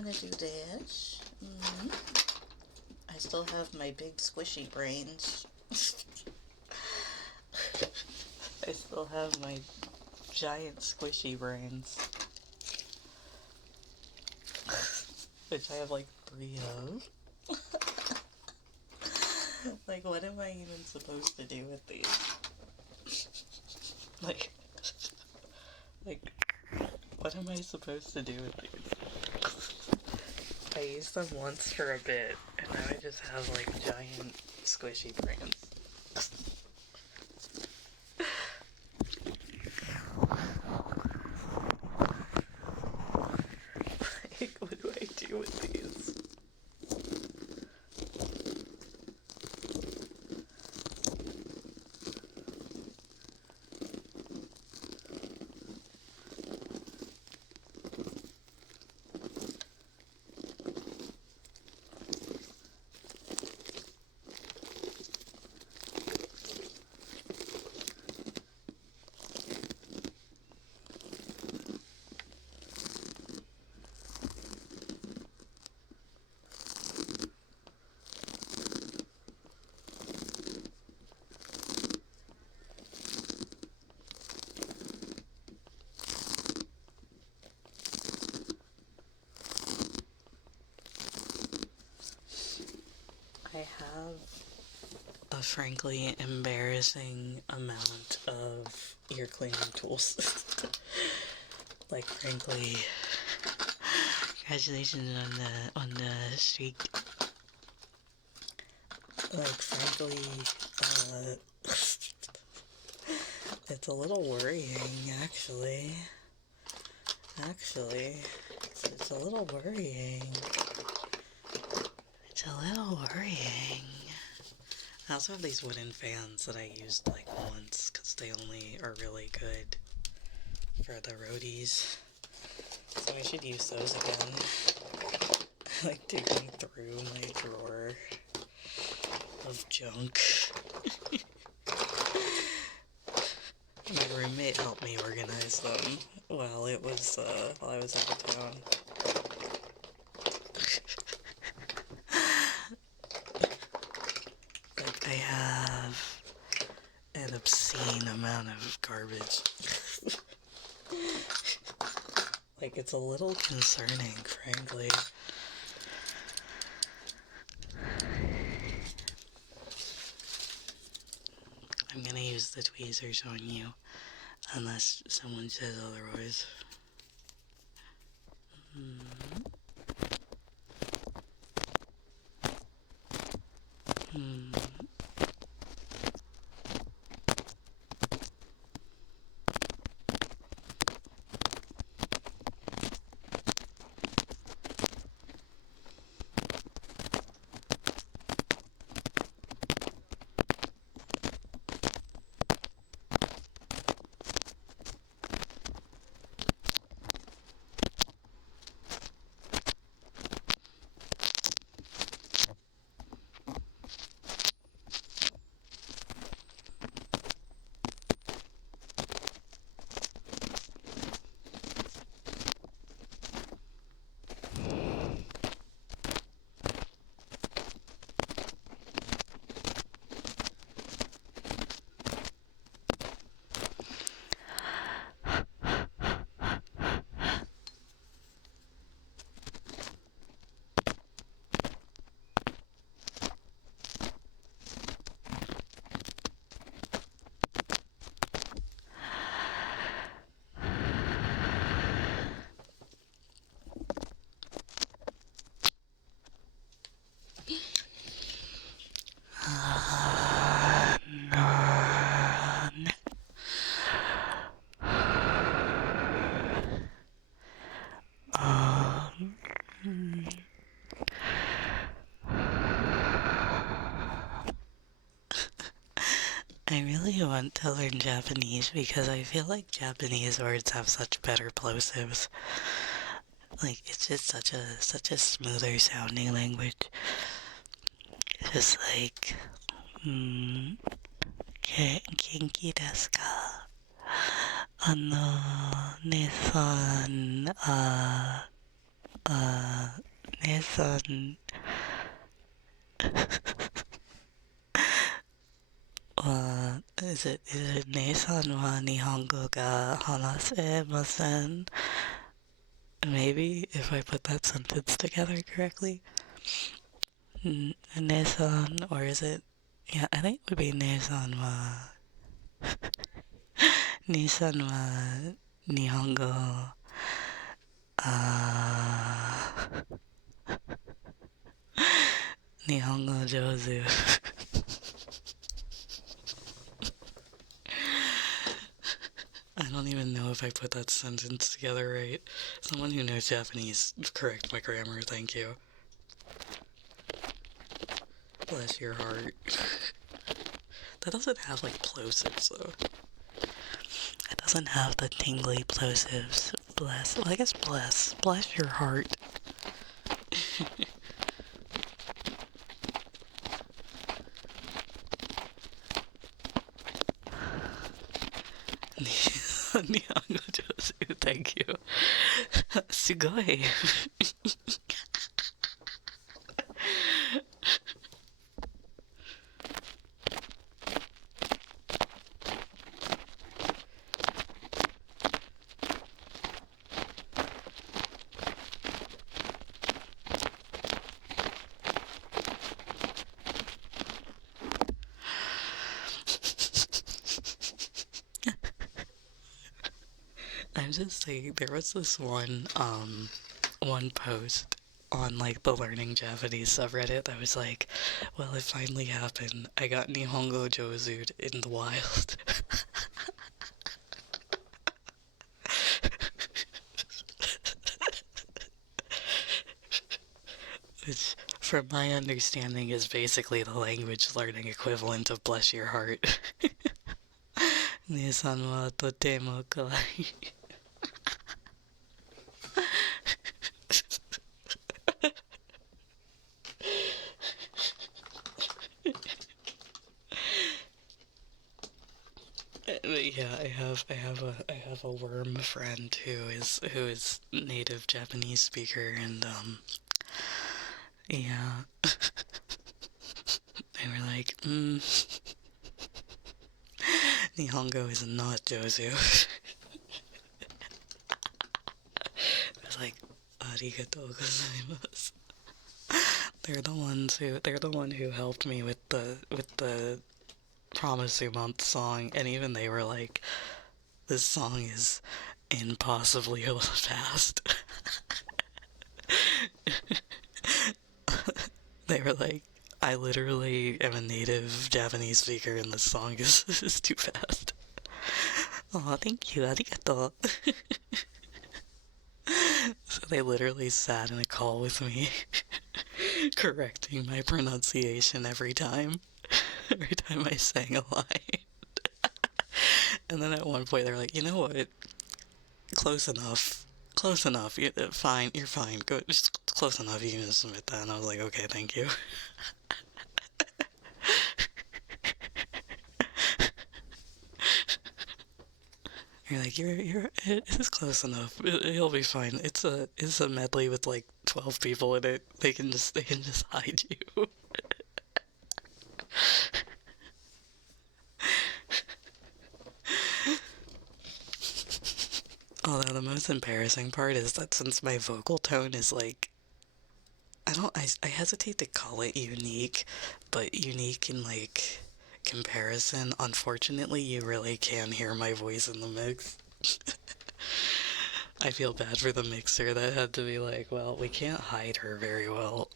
gonna do this. I still have my big squishy brains. I still have my giant squishy brains. Which I have like 3 of. Like, what am I even supposed to do with these? like, what am I supposed to do with these? I used them once for a bit, and now I just have like giant squishy brains. Like, what do I do with these? I have a frankly embarrassing amount of ear cleaning tools. Like, frankly, congratulations on the streak. Like, frankly, it's a little worrying, actually. It's a little worrying. It's a little worrying. I also have these wooden fans that I used like once because they only are really good for the roadies. So I should use those again. Like digging through my drawer of junk. My roommate helped me organize them while I was out of town. Like, I have an obscene amount of garbage. Like, it's a little concerning, frankly. I'm gonna use the tweezers on you, unless someone says otherwise. I really want to learn Japanese because I feel like Japanese words have such better plosives. Like, it's just such a smoother sounding language. It's just like, genki desu ka? Nesan, 姉さんis it 姉さんは日本語が話せません? Maybe if I put that sentence together correctly. 姉さん or is it? Yeah, I think it would be 姉さんは姉さんは日本語日本語上手I don't even know if I put that sentence together right. Someone who knows Japanese, correct my grammar, thank you. Bless your heart. That doesn't have, like, plosives, though. It doesn't have the tingly plosives. Bless. Well, I guess bless. Bless your heart. Nihongo Josu, thank you. Sugoi. I'm just saying, there was this one post on, like, the Learning Japanese subreddit that was like, well, it finally happened. I got Nihongo Jozu'd in the wild. Which, from my understanding, is basically the language learning equivalent of bless your heart. 姉さんはとても可愛いBut yeah, I have a worm friend who is native Japanese speaker, and yeah, they were like, Nihongo is not Jozu. I was like, arigatou gozaimasu. They're the one who helped me with the Promisu month song, and even they were like, this song is impossibly a little fast. They were like, I literally am a native Japanese speaker and this song is too fast. Oh, thank you, arigato. So they literally sat in a call with me, correcting my pronunciation every time I sang a line. And then at one point they're like, you know what? Close enough. You're fine. Go, just close enough. You can submit that. And I was like, okay, thank you. You're like, it's close enough. It'll be fine. It's a medley with like 12 people in it. They can just hide you. Although the most embarrassing part is that since my vocal tone is like, I hesitate to call it unique, but unique in like comparison, unfortunately you really can hear my voice in the mix. I feel bad for the mixer that had to be like, well, we can't hide her very well.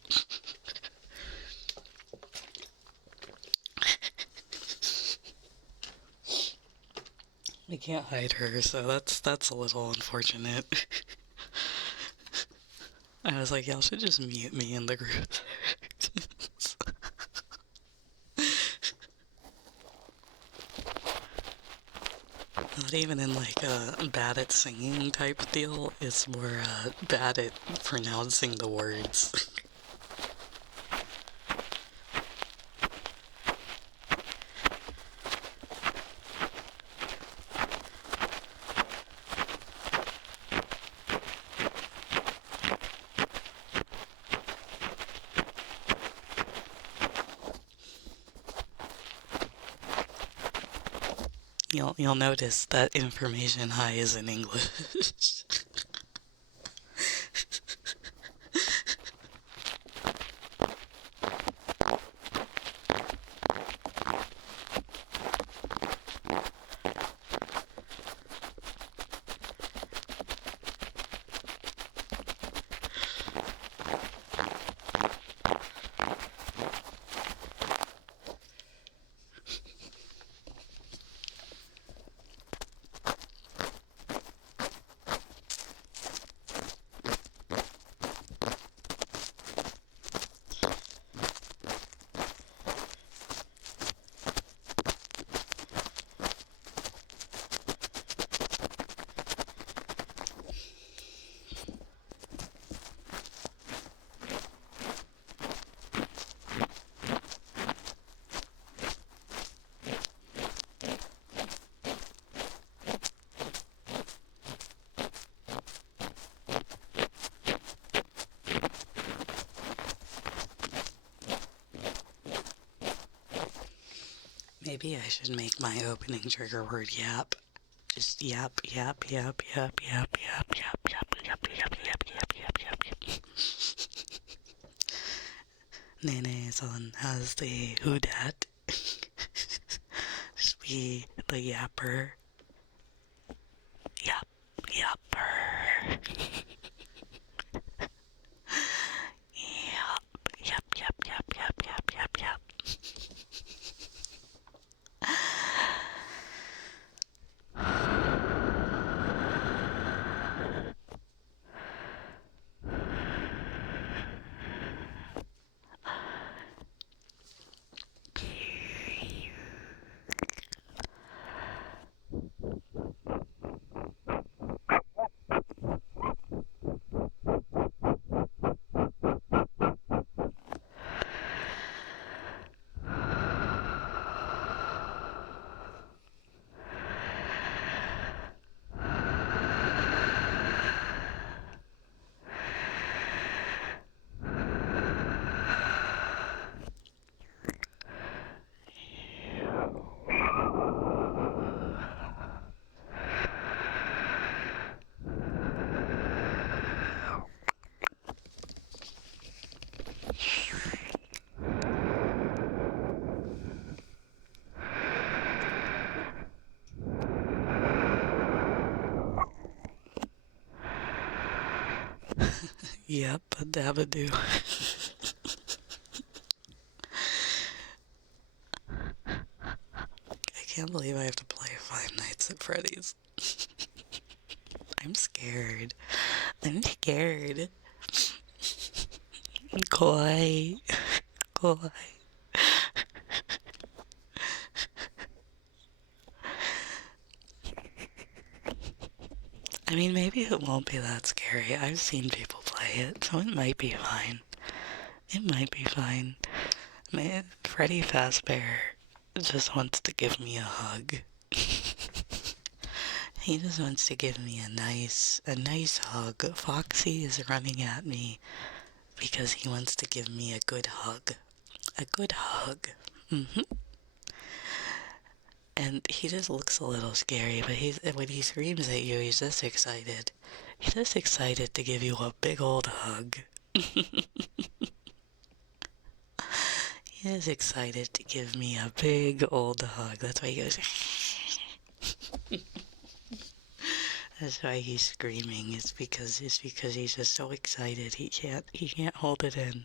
We can't hide her, so that's a little unfortunate. I was like, y'all should just mute me in the group. Not even in like a bad at singing type deal, it's more bad at pronouncing the words. You'll notice that information high is in English. Maybe I should make my opening trigger word yap. Just yap, yap, yap, yap, yap, yap, yap, yap, yap, yap, yap, yap, yap, yap, yap. Nene-san has the who dat. Just be the yapper. Yap, yapper. Yap, yap, yap, yap, yap, yap, yap, yap. Yep, a dabadoo. I can't believe I have to play Five Nights at Freddy's. I'm scared. I'm scared. Kawaii. Kawaii. I mean, maybe it won't be that scary. I've seen people play it, so it might be fine. It might be fine. Man, Freddy Fazbear just wants to give me a hug. He just wants to give me a nice hug. Foxy is running at me because he wants to give me a good hug. A good hug. And he just looks a little scary, but when he screams at you, he's just excited. He's just excited to give you a big old hug. He is excited to give me a big old hug. That's why he goes. That's why he's screaming. It's because he's just so excited. He can't hold it in.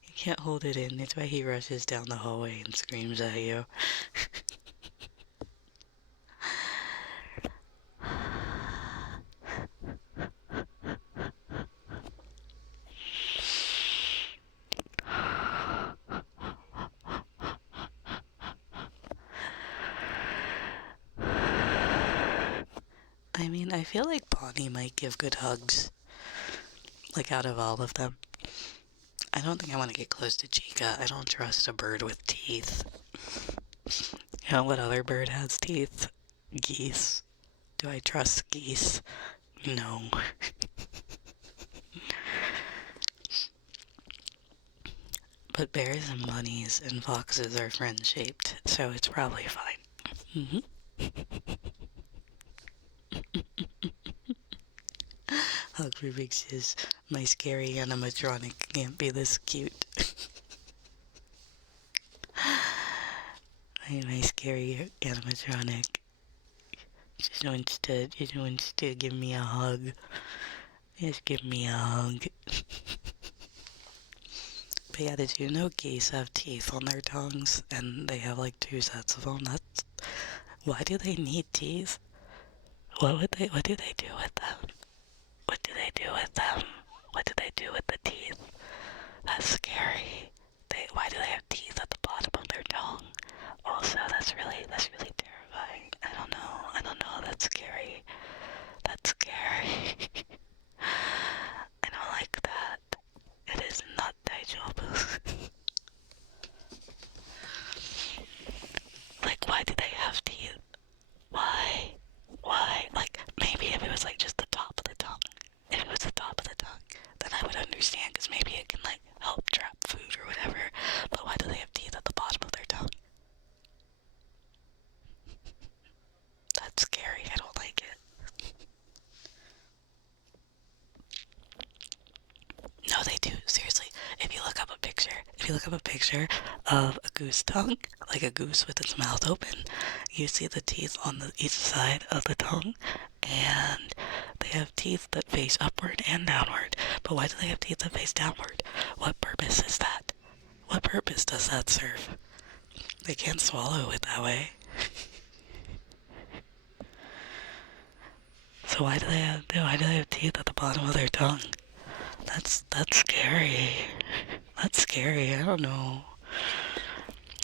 He can't hold it in. That's why he rushes down the hallway and screams at you. I mean, I feel like Bonnie might give good hugs. Like, out of all of them. I don't think I want to get close to Chica. I don't trust a bird with teeth. You know what other bird has teeth? Geese. Do I trust geese? No. But bears and bunnies and foxes are friend-shaped, so it's probably fine. Rubik says, my scary animatronic can't be this cute. My scary animatronic just wants to give me a hug. Just give me a hug. But yeah, did you know geese have teeth on their tongues? And they have like 2 sets of them? Why do they need teeth? What do they do with them? What do they do with them? What do they do with the teeth? That's scary. Why do they have teeth at the bottom of their tongue? Also, that's really terrifying. I don't know, that's scary. That's scary. I don't like that. It is not daijoubu. Like, why do they have teeth? Why? Like, maybe if it was like just the top of the tongue. If it was the top of the tongue, then I would understand, because maybe it can like help trap food or whatever. But why do they have teeth at the bottom of their tongue? That's scary. I don't like it. No, they do. Seriously. If you look up a picture of a goose tongue, like a goose with its mouth open, you see the teeth on each side of the tongue, and they have teeth that face upward and downward. But why do they have teeth that face downward? What purpose is that? What purpose does that serve? They can't swallow it that way. So why do they have teeth at the bottom of their tongue? That's scary. That's scary. I don't know.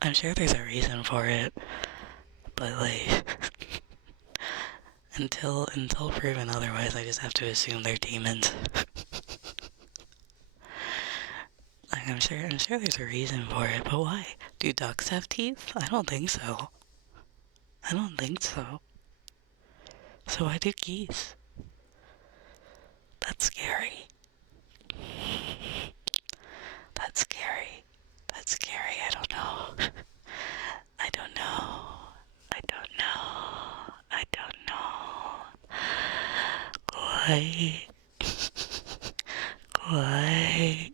I'm sure there's a reason for it, but like until proven otherwise, I just have to assume they're demons. Like I'm sure there's a reason for it, but why? Do ducks have teeth? I don't think so. So why do geese? That's scary. That's scary. I don't know. I don't know. Why?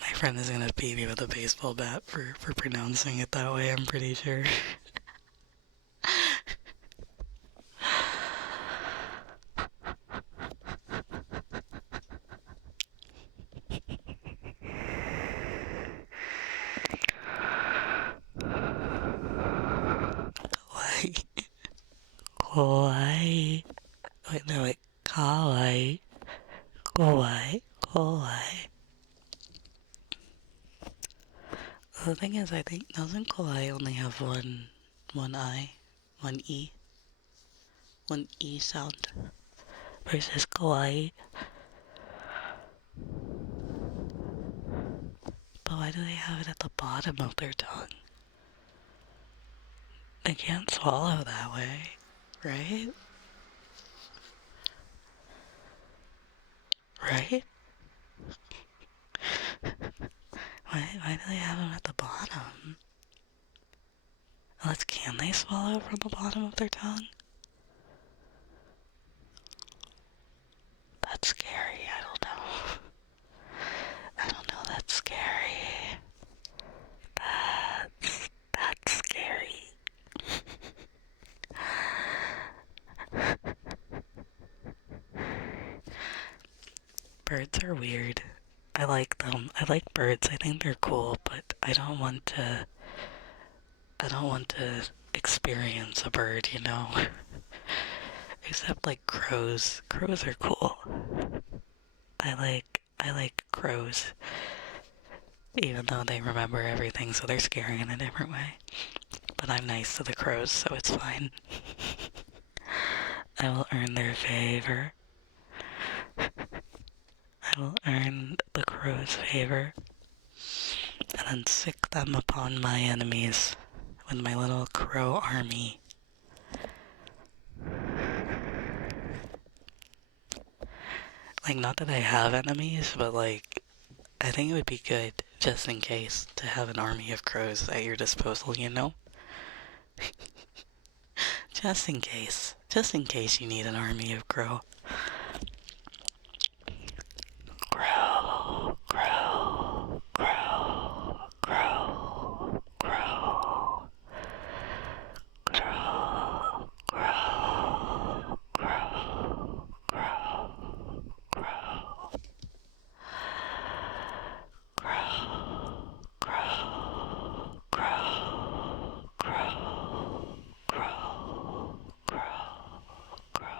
My friend is gonna beat me with a baseball bat for pronouncing it that way, I'm pretty sure. Kawaii. Wait. Kawaii. The thing is, I think, doesn't kawaii only have one I? One E sound? Versus kawaii? But why do they have it at the bottom of their tongue? They can't swallow that way, right? Right? Why do they have them at the bottom? Unless, can they swallow from the bottom of their tongue? That's scary. I don't know. That's scary. That's scary. Birds are weird. I like them. I like birds. I think they're cool, but I don't want to experience a bird, you know? Except like crows. Crows are cool. I like crows. Even though they remember everything, so they're scary in a different way. But I'm nice to the crows, so it's fine. I will earn their favor. I will earn the crow's favor. And then sick them upon my enemies with my little crow army. Like, not that I have enemies, but like, I think it would be good, just in case, to have an army of crows at your disposal, you know? Just in case. Just in case you need an army of crow. Grow, grow, grow, grow, grow, grow, grow, grow, grow, grow,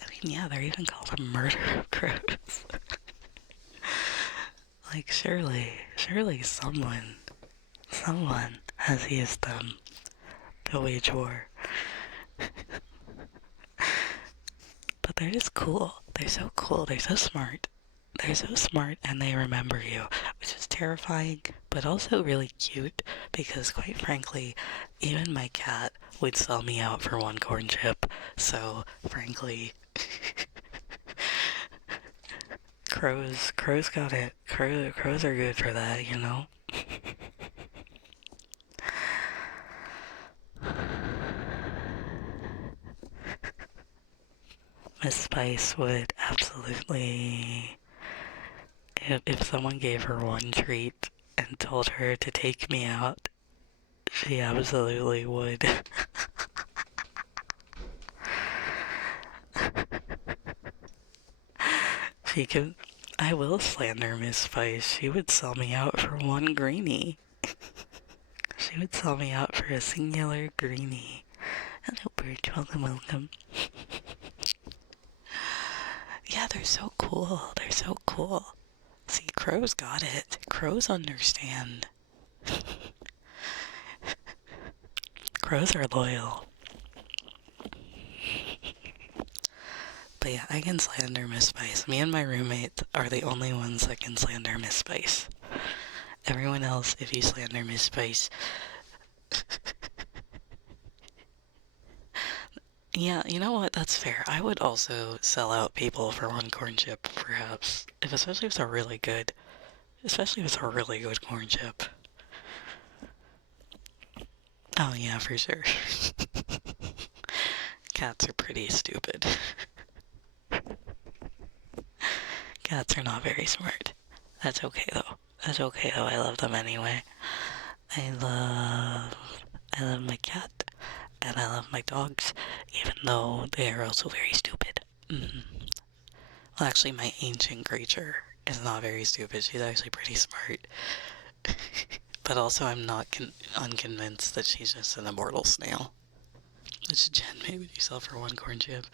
I mean, yeah, they're even called a murder of crows. Like, surely someone has used them to wage war. But they're just cool. They're so cool. They're so smart. They're so smart and they remember you, which is terrifying, but also really cute because, quite frankly, even my cat would sell me out for one corn chip. So, frankly, crows got it. Crows are good for that, you know? Miss Spice would absolutely, if someone gave her one treat and told her to take me out, she absolutely would. She can. I will slander Miss Spice. She would sell me out for one greenie. She would sell me out for a singular greenie. Hello, Birch. Welcome, welcome. Yeah, they're so cool. They're so cool. See, crows got it. Crows understand. Crows are loyal. But yeah, I can slander Miss Spice. Me and my roommate are the only ones that can slander Miss Spice. Everyone else, if you slander Miss Spice... Yeah, you know what? That's fair. I would also sell out people for one corn chip, perhaps. Especially if it's a really good... Especially if it's a really good corn chip. Oh yeah, for sure. Cats are pretty stupid. Cats are not very smart. That's okay though. That's okay though. I love them anyway. I love my cat, and I love my dogs, even though they are also very stupid. Well, actually, my ancient creature is not very stupid. She's actually pretty smart. But also, I'm not unconvinced that she's just an immortal snail. Which Jen, maybe would you sell for one corn chip?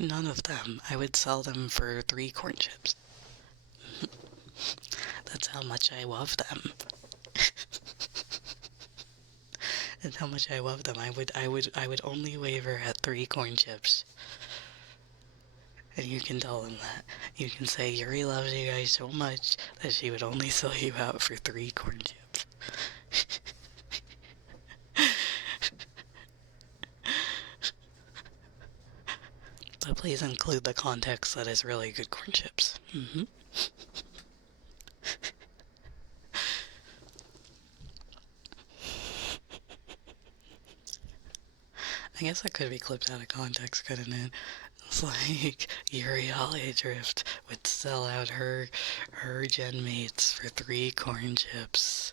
None of them. I would sell them for 3 corn chips. That's how much I love them. That's how much I love them. I would only waver at 3 corn chips. And you can tell them that. You can say Yuri loves you guys so much that she would only sell you out for 3 corn chips. But please include the context that is really good corn chips. I guess that could be clipped out of context, couldn't it? It's like Uriale Drift would sell out her gen mates for 3 corn chips.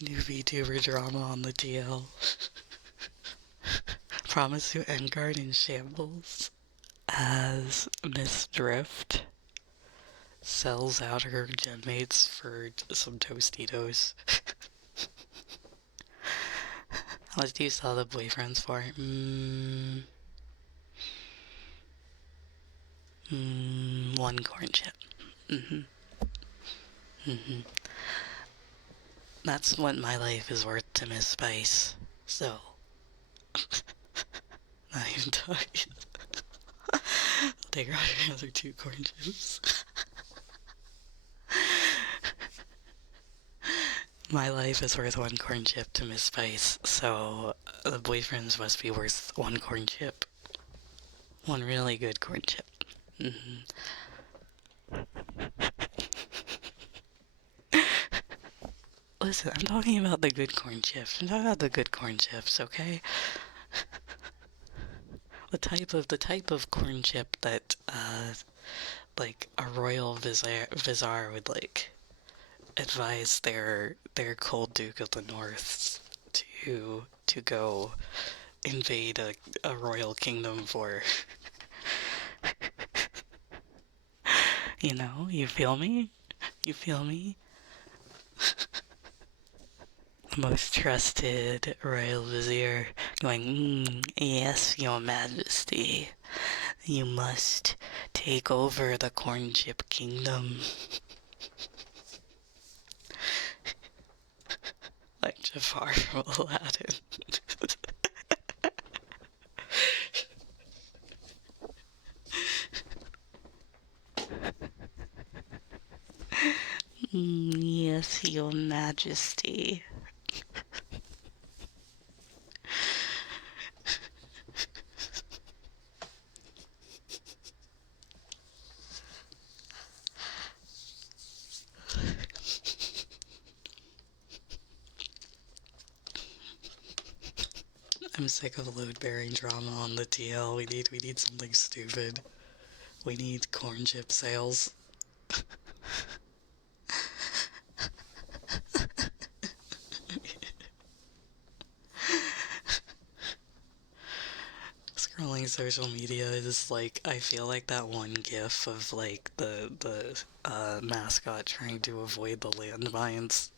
New VTuber drama on the TL. Promisu Endguard in shambles as Miss Drift sells out her gen mates for some Tostitos. How much do you sell the boyfriends for? One corn chip. That's what my life is worth to Miss Spice. So, not even talking. I'll take her out another 2 corn chips. My life is worth 1 corn chip to Miss Spice, so the boyfriends must be worth 1 corn chip. One really good corn chip. Mm-hmm. Listen, I'm talking about the good corn chips. I'm talking about the good corn chips, okay? The type of corn chip that like a royal vizier would like advise their cold duke of the north to go invade a royal kingdom for. You know, you feel me? You feel me? The most trusted royal vizier going, yes, your majesty, you must take over the corn chip kingdom. Like Jafar from Aladdin. Yes, your majesty. I'm sick of load-bearing drama on the TL. We need something stupid. We need corn chip sales. Scrolling social media is like, I feel like that one gif of like the mascot trying to avoid the landmines.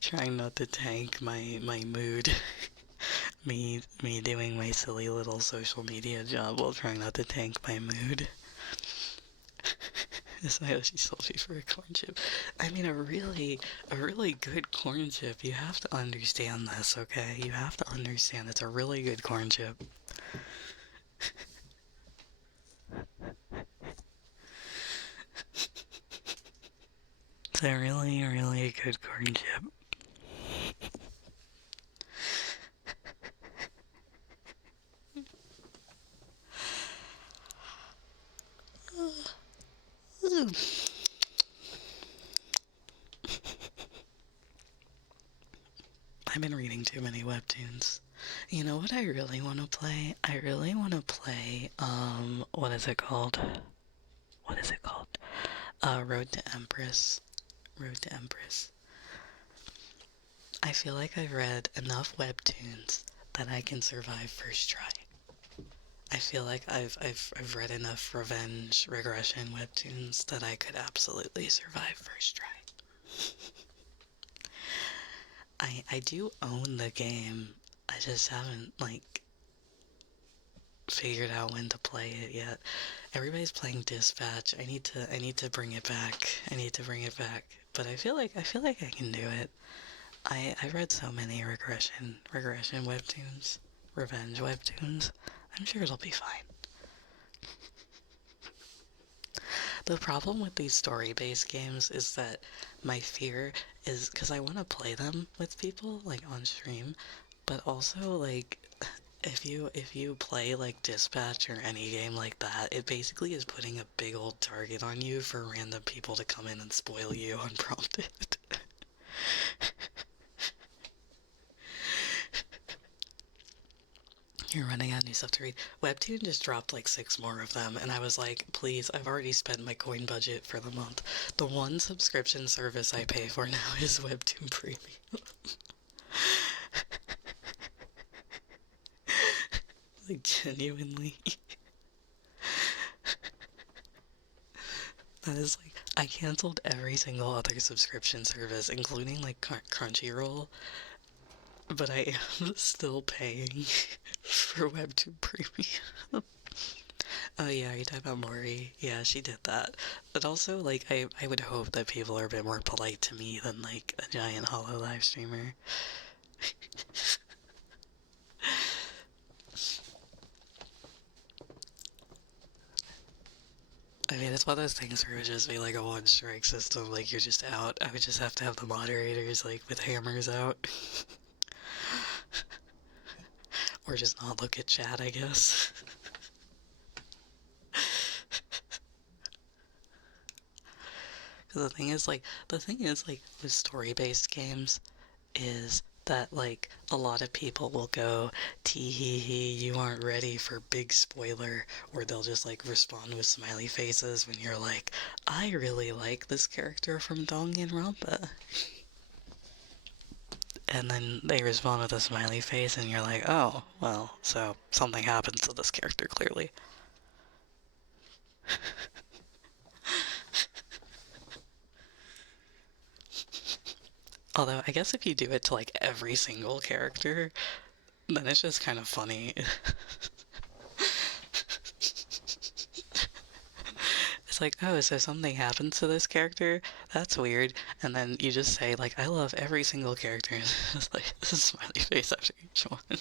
Trying not to tank my mood. Me doing my silly little social media job while trying not to tank my mood. This Yoshi sold me for a corn chip. I mean, a really good corn chip. You have to understand this, okay? You have to understand it's a really good corn chip. It's a really, really good corn chip. I've been reading too many webtoons. You know what I really want to play? I really want to play, what is it called? What is it called? Road to Empress. Road to Empress. I feel like I've read enough webtoons that I can survive first try. I feel like I've read enough revenge regression webtoons that I could absolutely survive first try. I do own the game. I just haven't like figured out when to play it yet. Everybody's playing Dispatch. I need to bring it back. I need to bring it back. But I feel like I can do it. I've read so many regression webtoons, revenge webtoons. I'm sure it'll be fine. The problem with these story-based games is that my fear is because I want to play them with people like on stream, but also like if you play like Dispatch or any game like that, it basically is putting a big old target on you for random people to come in and spoil you unprompted. You're running out of new stuff to read. Webtoon just dropped like 6 more of them, and I was like, please, I've already spent my coin budget for the month. The one subscription service I pay for now is Webtoon Premium. Like, genuinely. That is like, I canceled every single other subscription service, including like Crunchyroll, but I am still paying for Webtoon Premium. Oh yeah, you talking about Maury? Yeah, she did that. But also, like, I would hope that people are a bit more polite to me than like a giant hollow live streamer. I mean, it's one of those things where it would just be like a one strike system, like you're just out. I would just have to have the moderators like with hammers out. Or just not look at chat, I guess. Because the thing is, like, with story-based games, is that, like, a lot of people will go, tee hee hee, you aren't ready for big spoiler, or they'll just, like, respond with smiley faces when you're like, I really like this character from Danganronpa. And then they respond with a smiley face, and you're like, oh, well, so something happens to this character, clearly. Although, I guess if you do it to, like, every single character, then it's just kind of funny. It's like, oh, so something happens to this character? That's weird. And then you just say, like, I love every single character. It's like, this is a smiley face after each one.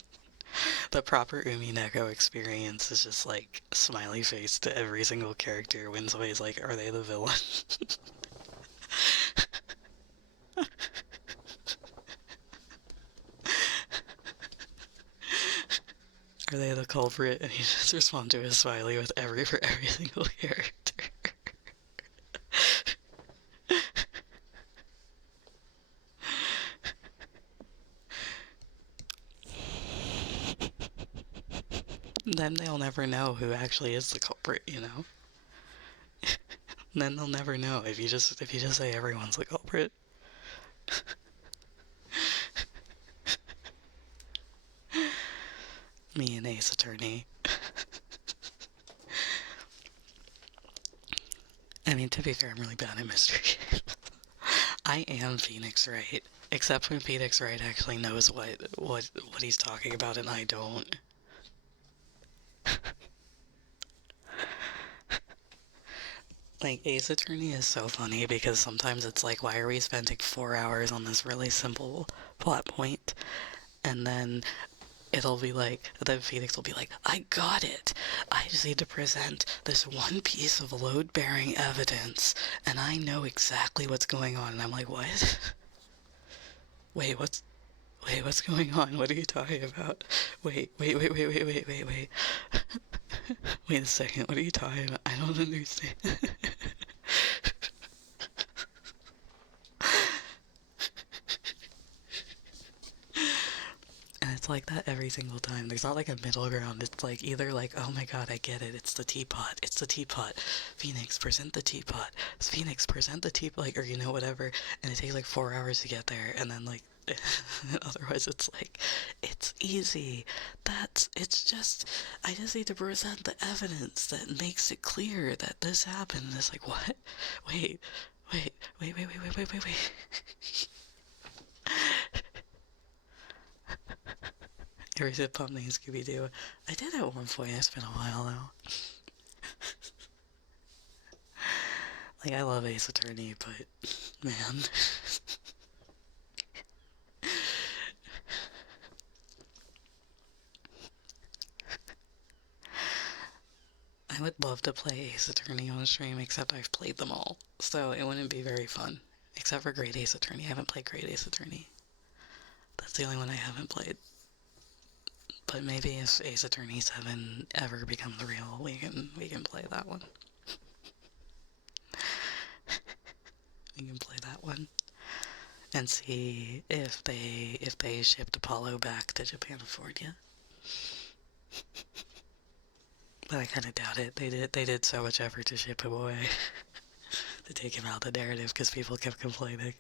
The proper Umineko experience is just, like, smiley face to every single character when somebody's like, are they the villain? Are they the culprit? And you just respond to a smiley with for every single character. Then they'll never know who actually is the culprit, you know? Then they'll never know if you just say everyone's the culprit. Me and Ace Attorney. I mean, to be fair, I'm really bad at mystery. I am Phoenix Wright, except when Phoenix Wright actually knows what he's talking about and I don't. Like, Ace Attorney is so funny because sometimes it's like, why are we spending 4 hours on this really simple plot point? And then then Phoenix will be like, I got it! I just need to present this one piece of load-bearing evidence, and I know exactly what's going on. And I'm like, what? Wait, what's going on? What are you talking about? Wait. Wait a second, what are you talking about? I don't understand. And it's like that every single time. There's not like a middle ground. It's like either like, oh my god, I get it. It's the teapot. It's the teapot. Phoenix, present the teapot. Phoenix, present the teapot. Like, or you know, whatever. And it takes like 4 hours to get there. And then like, otherwise it's like, it's easy. It's just, I just need to present the evidence that makes it clear that this happened. And it's like, what? Wait. You ever said Pumpkin Scooby-Doo? I did at one point. It's been a while though. Like, I love Ace Attorney, but man. I would love to play Ace Attorney on a stream, except I've played them all, so it wouldn't be very fun. Except for Great Ace Attorney. I haven't played Great Ace Attorney. That's the only one I haven't played. But maybe if Ace Attorney 7 ever becomes real, we can play that one. We can play that one. And see if they shipped Apollo back to Japanifornia. But I kinda doubt it. They did so much effort to ship him away. To take him out of the narrative because people kept complaining.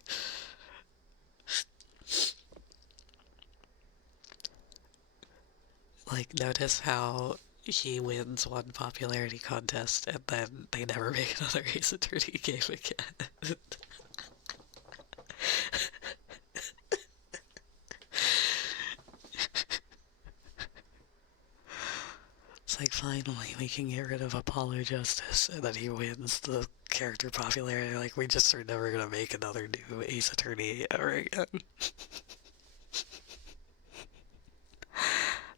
Like, notice how he wins one popularity contest and then they never make another Ace Attorney game again. It's like, finally, we can get rid of Apollo Justice, and then he wins the character popularity. Like, we just are never gonna make another new Ace Attorney ever again.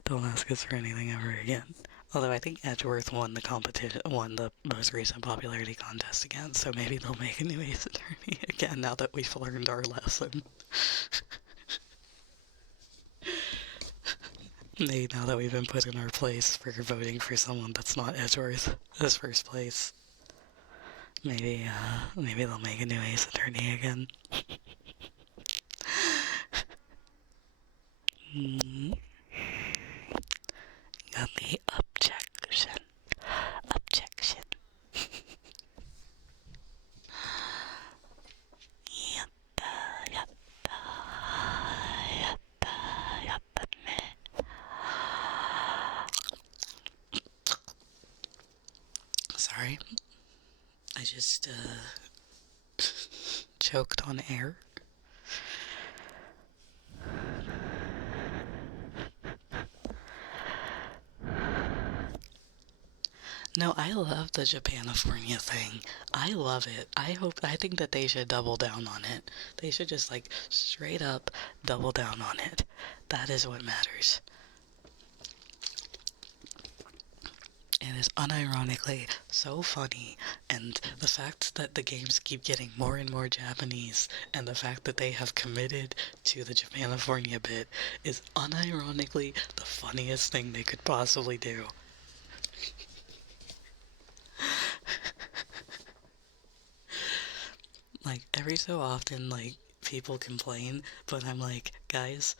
Don't ask us for anything ever again. Although I think Edgeworth won the most recent popularity contest again, so maybe they'll make a new Ace Attorney again now that we've learned our lesson. Maybe now that we've been put in our place for voting for someone that's not Edgeworth as first place, maybe they'll make a new Ace Attorney again. Got the objection. Objection. Yatta, yatta, yatta, yatta ne. Sorry. I just, choked on air. No, I love the Japanifornia thing. I love it. I think that they should double down on it. They should just, like, straight up double down on it. That is what matters. It is unironically so funny, and the fact that the games keep getting more and more Japanese, and the fact that they have committed to the Japanifornia bit is unironically the funniest thing they could possibly do. Like, every so often, like, people complain, but I'm like, guys,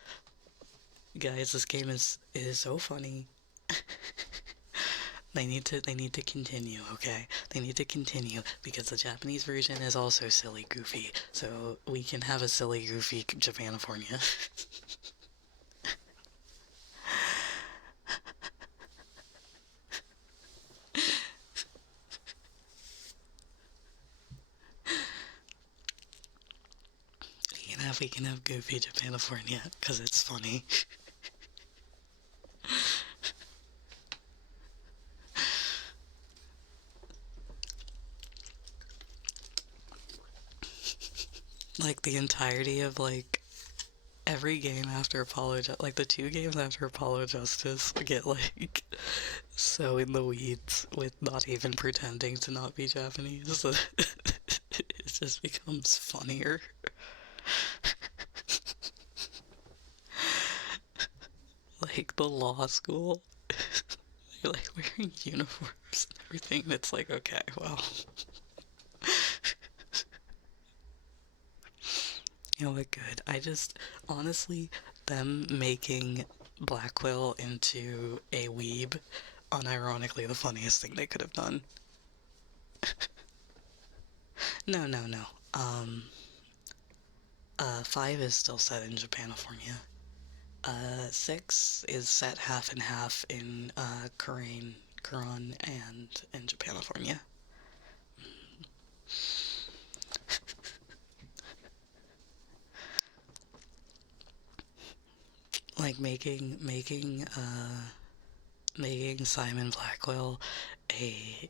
this game is so funny. They need to continue, okay? They need to continue, because the Japanese version is also silly goofy, so we can have a silly goofy Japanifornia. We can have goofy Japanifornia, because it's funny. Like, the entirety of, like, every game after like, the 2 games after Apollo Justice get, like, so in the weeds with not even pretending to not be Japanese. It just becomes funnier. Like, the law school, they're, like, wearing uniforms and everything, and it's like, okay, well... You know what, good. I just, honestly, them making Blackwell into a weeb, unironically the funniest thing they could have done. No. 5 is still set in Japanifornia. 6 is set half and half in, Kuran, and in Japanifornia. Like, making Simon Blackwell a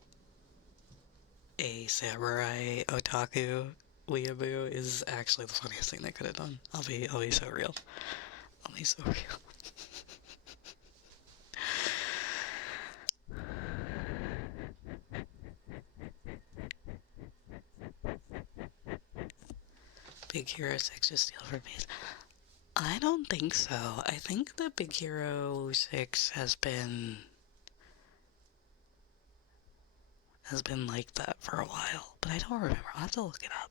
samurai otaku weeaboo is actually the funniest thing they could have done. I'll be so real. I'll be so real. Big Hero 6 just steal from me. I don't think so. I think that Big Hero 6 has been like that for a while, but I don't remember. I'll have to look it up.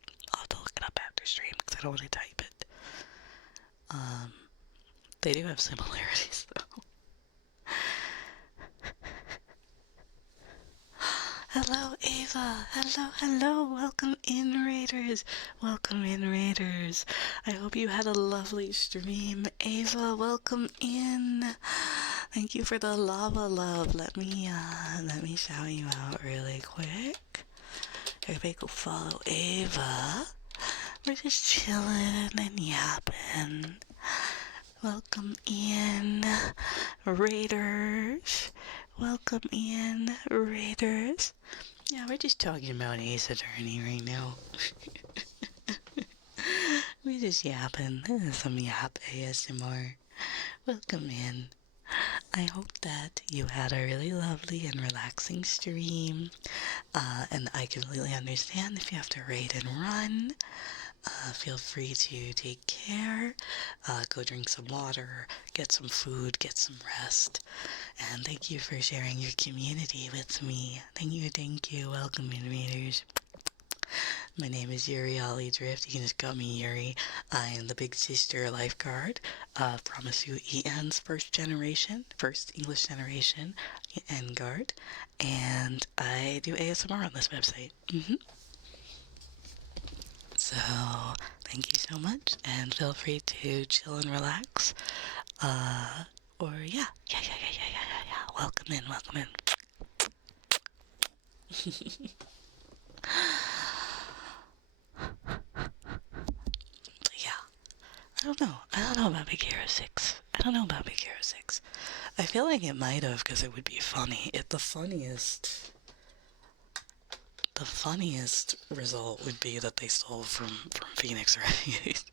After stream, because I don't want to type it. They do have similarities, though. Hello, Ava. Hello. Welcome in, Raiders. I hope you had a lovely stream. Ava, welcome in. Thank you for the lava love. Let me shout you out really quick. Everybody go follow Ava. We're just chilling and yapping. Welcome in, Raiders. Yeah, we're just talking about Ace Attorney right now. We're just yapping. This is some yap ASMR. Welcome in. I hope that you had a really lovely and relaxing stream. And I completely understand if you have to raid and run. Feel free to take care, go drink some water, get some food, get some rest, and thank you for sharing your community with me. Thank you. Welcome, innovators. My name is Yuri Ollie Drift. You can just call me Yuri. I am the big sister lifeguard of Promisu EN's first English generation EN guard, and I do ASMR on this website. So, thank you so much, and feel free to chill and relax. Or yeah. Welcome in. Yeah, I don't know about Big Hero 6. I feel like it might have, because it would be funny. The funniest result would be that they stole from Phoenix, right?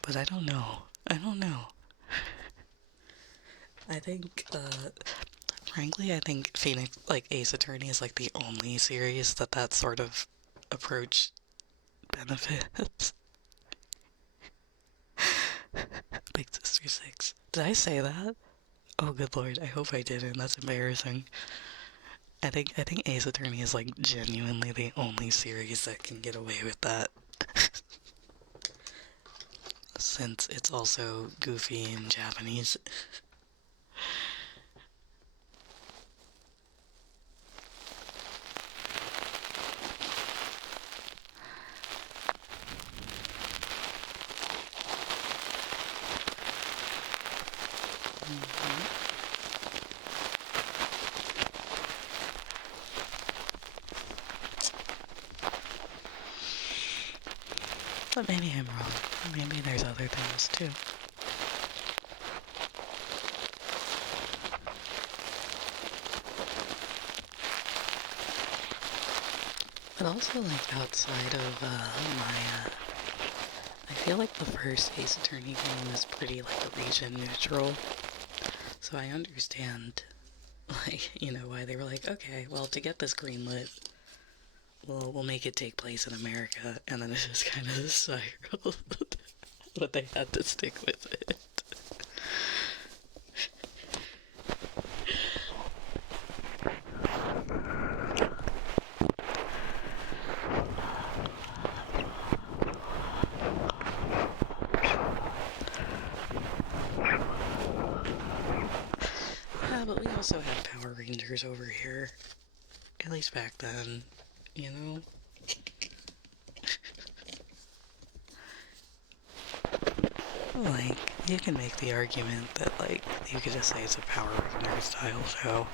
But I don't know. I think, frankly, I think Phoenix, like Ace Attorney, is like the only series that sort of approach benefits. Big Sister 6. Did I say that? Oh, good lord, I hope I didn't. That's embarrassing. I think Ace Attorney is like genuinely the only series that can get away with that. Since it's also goofy in Japanese. But maybe I'm wrong. Maybe there's other things too. But also, like, outside of I feel like the first Ace Attorney game was pretty, like, region neutral. So I understand, like, why they were like, okay, well, to get this greenlit, we'll make it take place in America, and then it just kind of spiraled. But they had to stick with it. Yeah, but we also had Power Rangers over here. At least back then, you know? Like, you can make the argument that, like, you could just say it's a Power Ranger style show.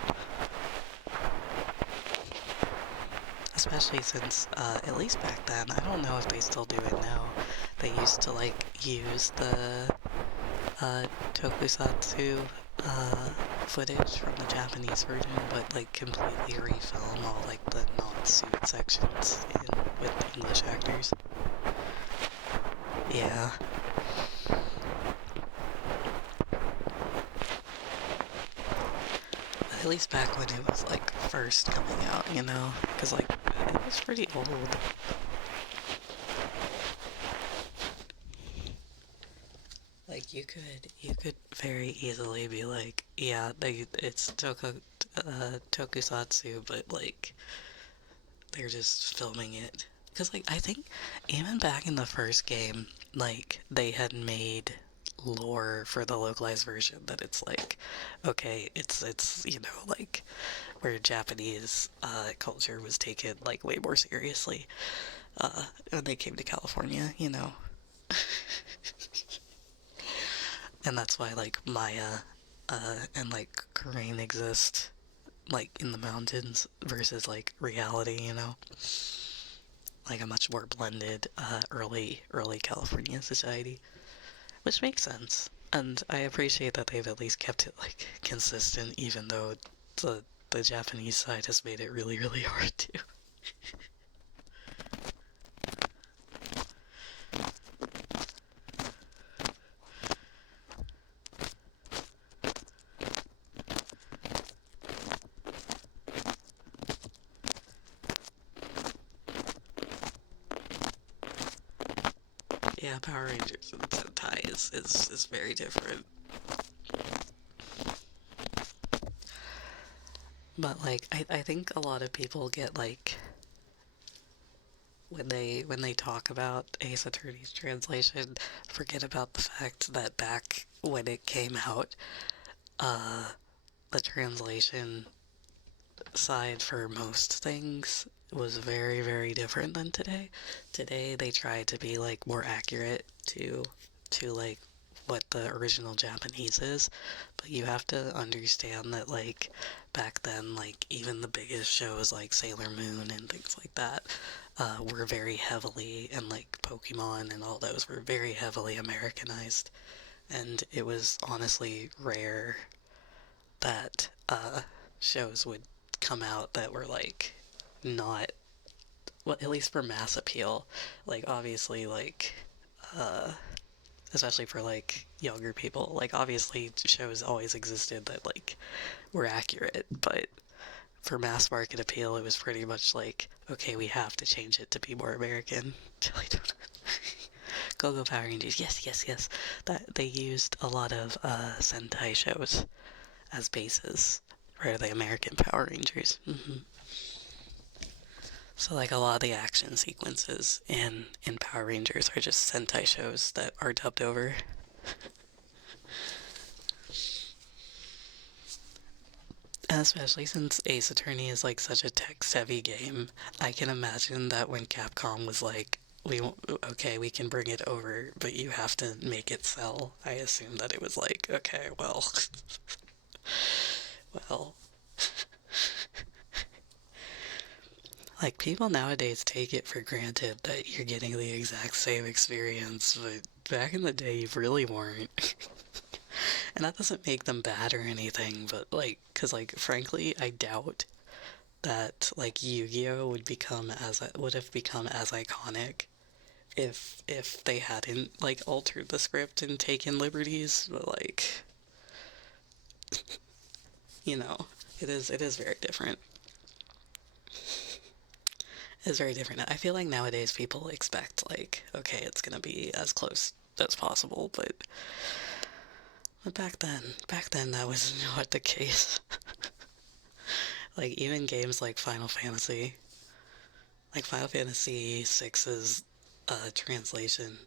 Especially since, at least back then, I don't know if they still do it now, they used to, like, use the, tokusatsu, footage from the Japanese version, but, like, completely refilm all, like, the non-suit sections with the English actors. Yeah. At least back when it was, like, first coming out, Because, like, it was pretty old. Like, you could very easily be like, yeah, it's tokusatsu, but, like, they're just filming it. Because, like, I think even back in the first game, like, they had made lore for the localized version that it's like, okay, it's like, where Japanese culture was taken, like, way more seriously when they came to California. And that's why, like, Maya and, like, Korean exist, like, in the mountains versus, like, reality. Like a much more blended early California society, which makes sense. And I appreciate that they've at least kept it, like, consistent, even though the Japanese side has made it really, really hard to. Yeah, Power Rangers and Sentai is very different. But like I think a lot of people get like when they talk about Ace Attorney's translation, forget about the fact that back when it came out, the translation side for most things was very, very different than today. Today they try to be like more accurate to like what the original Japanese is, but you have to understand that like back then like even the biggest shows like Sailor Moon and things like that were very heavily, and like Pokemon and all those were very heavily Americanized, and it was honestly rare that shows would come out that were like not, well, at least for mass appeal, like obviously like especially for like younger people, like obviously shows always existed that like were accurate, but for mass market appeal it was pretty much like, okay, we have to change it to be more American. Go Go Power Rangers, yes, yes, yes. That they used a lot of Sentai shows as bases for the American Power Rangers. So like a lot of the action sequences in Power Rangers are just Sentai shows that are dubbed over. And especially since Ace Attorney is like such a tech-savvy game, I can imagine that when Capcom was like, okay, we can bring it over, but you have to make it sell. I assume that it was like, okay, well, well, like people nowadays take it for granted that you're getting the exact same experience, but back in the day you really weren't. And that doesn't make them bad or anything, but like, cause like frankly, I doubt that like Yu-Gi-Oh would have become as iconic if they hadn't like altered the script and taken liberties. But like, you know, it is very different. It's very different. I feel like nowadays people expect like, okay, it's gonna be as close as possible, but back then that was not the case. Like even games like Final Fantasy VI's translation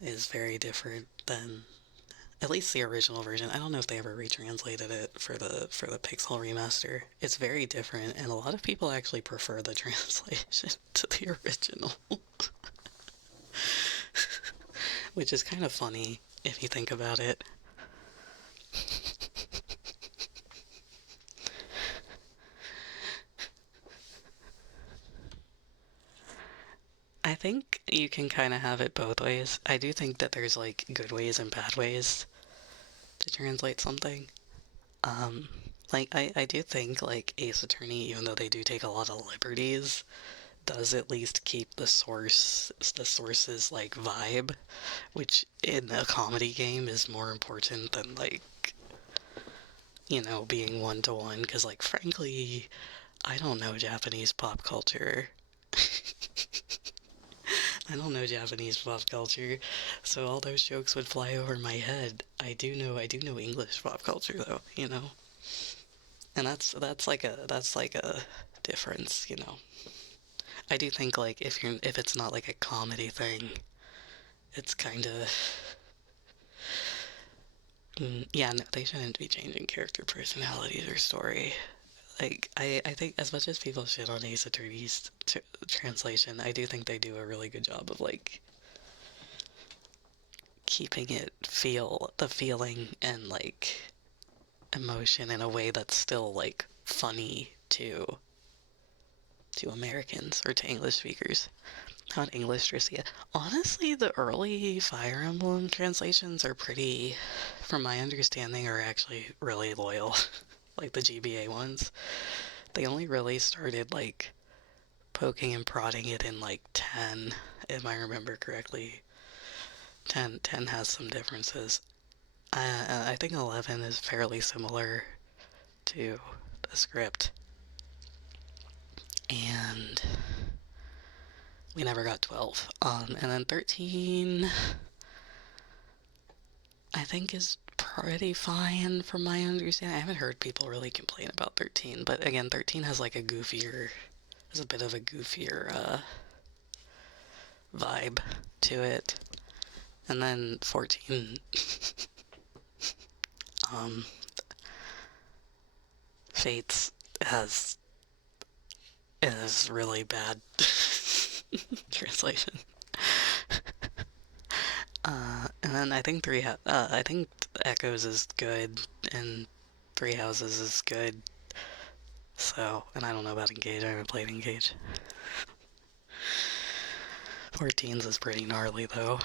is very different than at least the original version. I don't know if they ever retranslated it for the Pixel remaster. It's very different, and a lot of people actually prefer the translation to the original, which is kind of funny if you think about it. I think you can kind of have it both ways. I do think that there's like good ways and bad ways to translate something. Um, like I do think like Ace Attorney, even though they do take a lot of liberties, does at least keep the source's like vibe, which in a comedy game is more important than like, being one to one. Because like frankly, I don't know Japanese pop culture. I don't know Japanese pop culture, so all those jokes would fly over my head. I do know English pop culture though. And that's like a difference. I do think like if it's not like a comedy thing, it's kind of yeah, no, they shouldn't be changing character personalities or story. Like I think as much as people shit on Ace Attorney's translation, I do think they do a really good job of like keeping it feel the feeling and like emotion in a way that's still like funny to Americans or to English speakers. Not English, Tricia. Honestly, the early Fire Emblem translations are pretty, from my understanding, are actually really loyal. Like the GBA ones. They only really started like poking and prodding it in like 10, if I remember correctly. 10 has some differences. I think 11 is fairly similar to the script. And We never got 12. And then 13, I think is pretty fine from my understanding. I haven't heard people really complain about 13, but again, 13 has like a goofier, has a bit of a goofier vibe to it. And then 14, um, Fates has is really bad translation. And then I think I think Echoes is good, and Three Houses is good. So, and I don't know about Engage. I haven't played Engage. 14's is pretty gnarly though.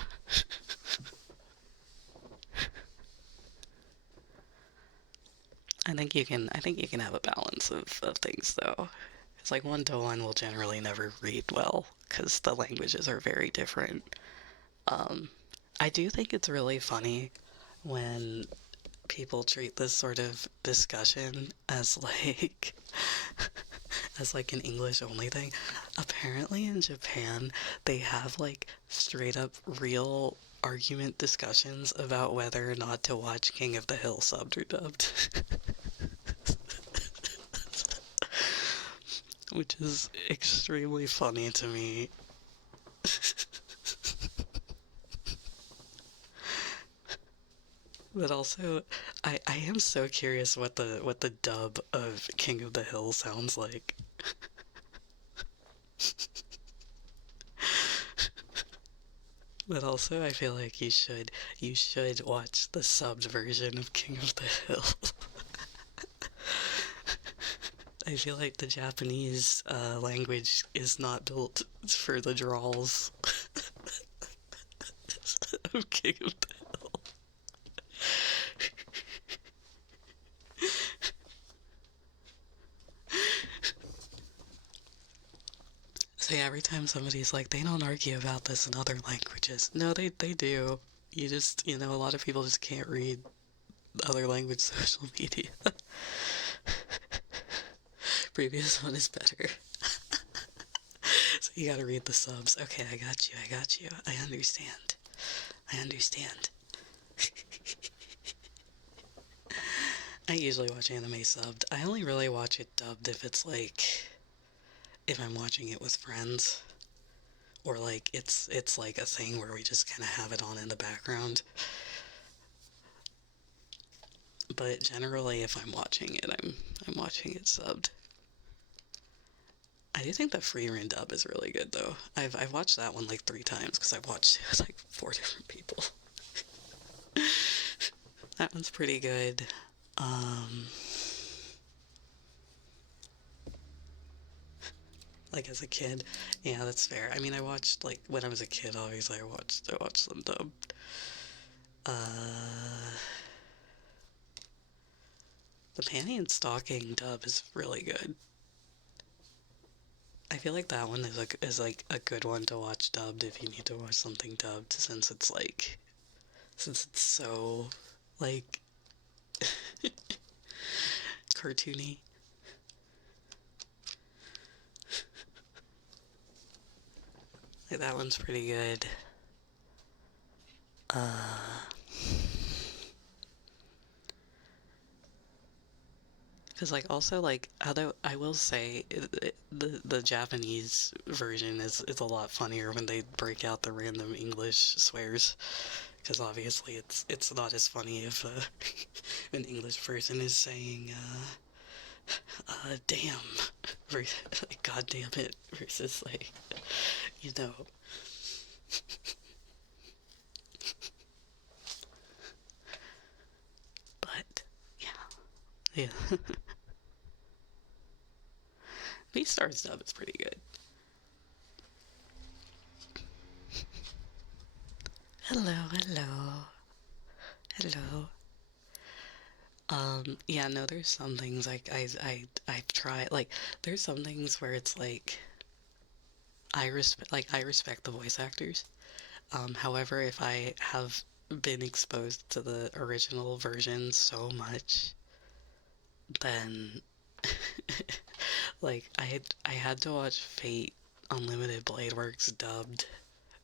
I think you can have a balance of things though. It's like 1-1 will generally never read well because the languages are very different. Um, I do think it's really funny when people treat this sort of discussion as like as like an English only thing. Apparently in Japan they have like straight up real argument discussions about whether or not to watch King of the Hill subbed or dubbed. Which is extremely funny to me. But also, I am so curious what the dub of King of the Hill sounds like. But also, I feel like you should watch the subbed version of King of the Hill. I feel like the Japanese language is not built for the drawls of King of the Hill. So yeah, every time somebody's like, they don't argue about this in other languages. No, they do. You just, you know, a lot of people just can't read other language social media. Previous one is better. So you gotta read the subs. Okay, I got you, I got you. I understand. I understand. I usually watch anime subbed. I only really watch it dubbed if it's like, if I'm watching it with friends. Or like it's like a thing where we just kind of have it on in the background. But generally, if I'm watching it, I'm watching it subbed. I do think the free run dub is really good though. I've watched that one like 3 times because I've watched it with like 4 different people. That one's pretty good. Um, like as a kid, yeah, that's fair. I mean, I watched like when I was a kid. Obviously, I watched them dubbed. The Panty and Stocking dub is really good. I feel like that one is like a good one to watch dubbed if you need to watch something dubbed since it's so like cartoony. Like that one's pretty good. Because like also like although I will say the Japanese version is a lot funnier when they break out the random English swears. Because obviously it's not as funny if an English person is saying damn like god damn it versus like you know. But yeah. V-Star's dub is pretty good. Hello, hello, hello. Yeah, no, there's some things like I've tried like there's some things where it's like I respect the voice actors. However, if I have been exposed to the original version so much, then like I had to watch Fate Unlimited Blade Works dubbed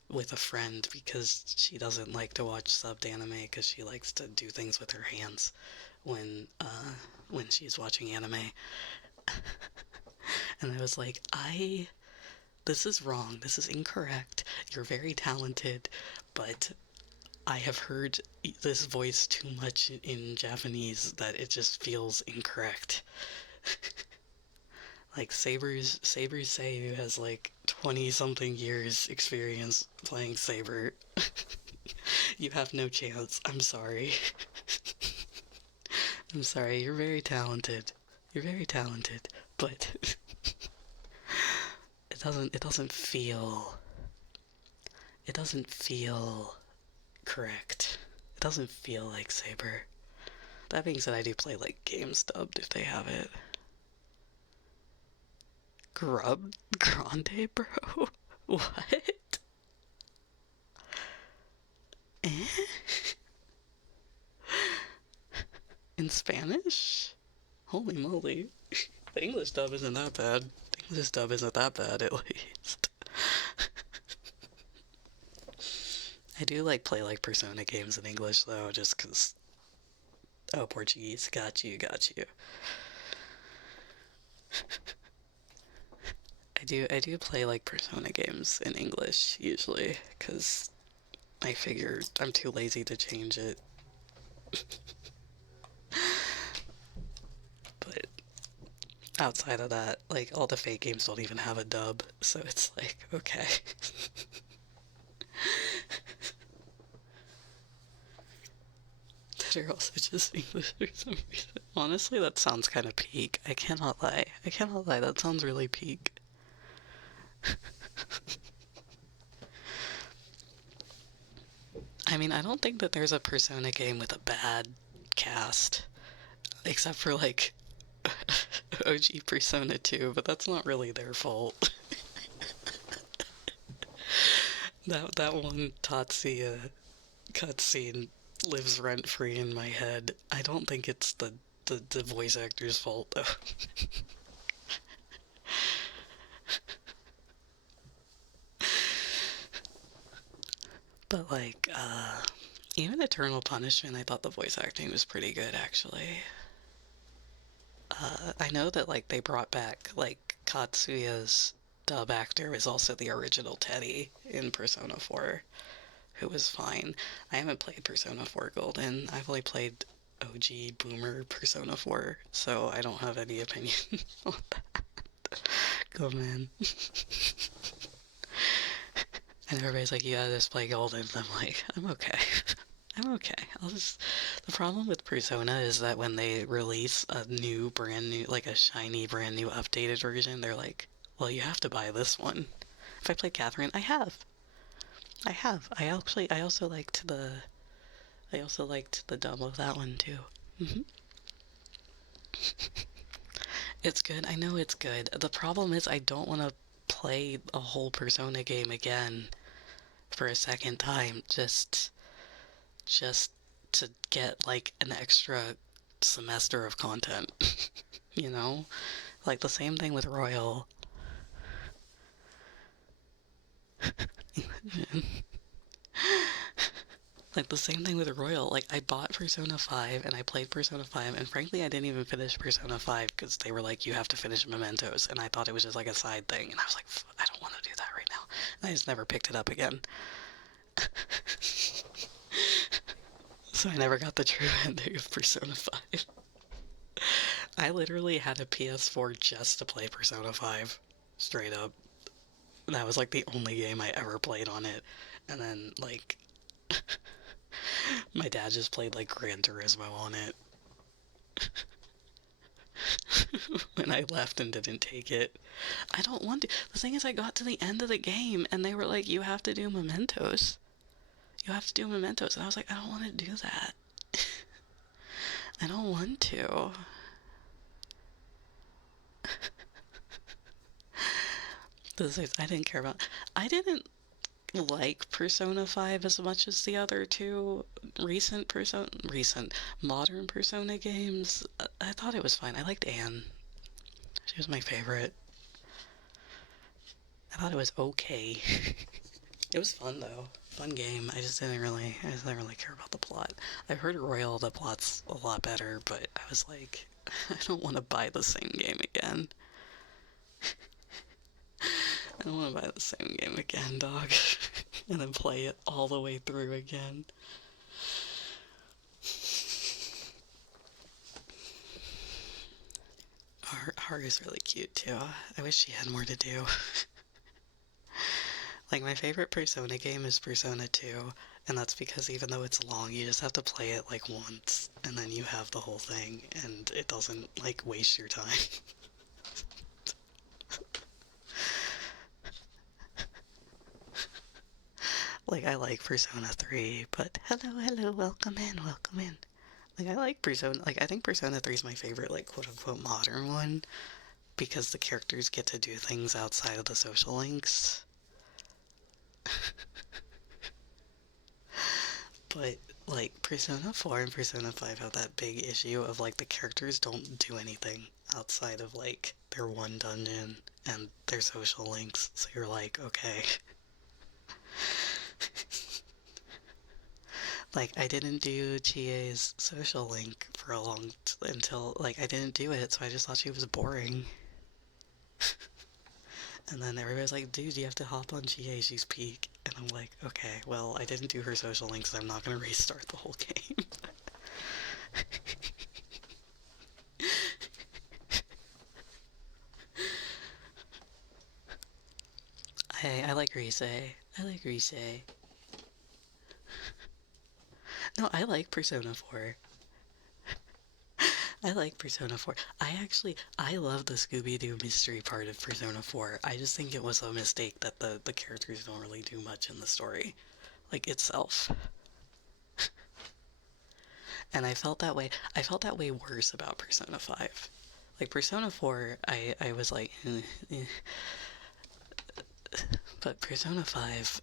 with a friend because she doesn't like to watch subbed anime because she likes to do things with her hands when she's watching anime. And I was like, this is wrong. This is incorrect. You're very talented, but I have heard this voice too much in Japanese that it just feels incorrect. Like Saber's Seiyu has like 20 something years experience playing Saber. You have no chance. I'm sorry. I'm sorry. You're very talented. You're very talented, but it doesn't feel correct. It doesn't feel like Saber. That being said, I do play like games dubbed if they have it. Grande, bro? What? Eh? In Spanish? Holy moly. The English dub isn't that bad. The English dub isn't that bad, at least. I do like play like Persona games in English though, just cause. Oh, Portuguese. Got you, got you. I do play like Persona games in English usually, cause I figure I'm too lazy to change it. But outside of that, like all the Fate games don't even have a dub, so it's like, okay. That are also just English for some reason. Honestly, that sounds kind of peak. I cannot lie. I cannot lie. That sounds really peak. I mean, I don't think that there's a Persona game with a bad cast, except for like OG Persona 2, but that's not really their fault. That one Tatsuya cutscene lives rent free in my head. I don't think it's the voice actor's fault though. But like, even Eternal Punishment, I thought the voice acting was pretty good actually. I know that like they brought back like Katsuya's dub actor is also the original Teddy in Persona 4, who was fine. I haven't played Persona 4 Golden. I've only played OG Boomer Persona 4, so I don't have any opinion on that. Go man. And everybody's like, yeah, just play Golden. I'm like, I'm okay. I'm okay. The problem with Persona is that when they release a new, brand new, like a shiny, brand new, updated version, they're like, well, you have to buy this one. If I played Catherine, I have. I have. I also liked the dub of that one too. Hmm. It's good. I know it's good. The problem is I don't want to play a whole Persona game again for a second time just to get like an extra semester of content. You know? Like the same thing with Royal. Like the same thing with Royal. Like I bought Persona 5 and I played Persona 5 and frankly I didn't even finish Persona 5 because they were like you have to finish Mementos and I thought it was just like a side thing and I was like I don't want to do that right now. And I just never picked it up again. So I never got the true ending of Persona 5. I literally had a PS4 just to play Persona 5. Straight up. That was like the only game I ever played on it. And then like my dad just played like Gran Turismo on it. When I left and didn't take it. I don't want to. The thing is, I got to the end of the game and they were like, you have to do Mementos. You have to do Mementos. And I was like, I don't want to do that. I don't want to. I didn't care about. I didn't like Persona 5 as much as the other two modern Persona games. I thought it was fine. I liked Anne. She was my favorite. I thought it was okay. It was fun though. Fun game. I just didn't really care about the plot. I've heard Royal the plot's a lot better, but I was like, I don't want to buy the same game again. I don't want to buy the same game again, dog. And then play it all the way through again. Haru's really cute too. I wish she had more to do. Like, my favorite Persona game is Persona 2, and that's because even though it's long, you just have to play it like once, and then you have the whole thing, and it doesn't like waste your time. Like, I like Persona 3, but hello, welcome in, welcome in. Like, I like Persona, like, I think Persona 3 is my favorite, like, quote-unquote modern one, because the characters get to do things outside of the social links. But, like, Persona 4 and Persona 5 have that big issue of, like, the characters don't do anything outside of, like, their one dungeon and their social links, so you're like, okay. Like, I didn't do Chie's social link for a long until, like, I didn't do it, so I just thought she was boring. And then everybody's like, dude, you have to hop on Chie, she's peak. And I'm like, okay, well, I didn't do her social link, so I'm not gonna restart the whole game. I like Rise. I like Rise. No, I like Persona 4. I like Persona 4. I love the Scooby-Doo mystery part of Persona 4. I just think it was a mistake that the characters don't really do much in the story, like, itself. And I felt that way worse about Persona 5. Like, Persona 4, I was like, but Persona 5,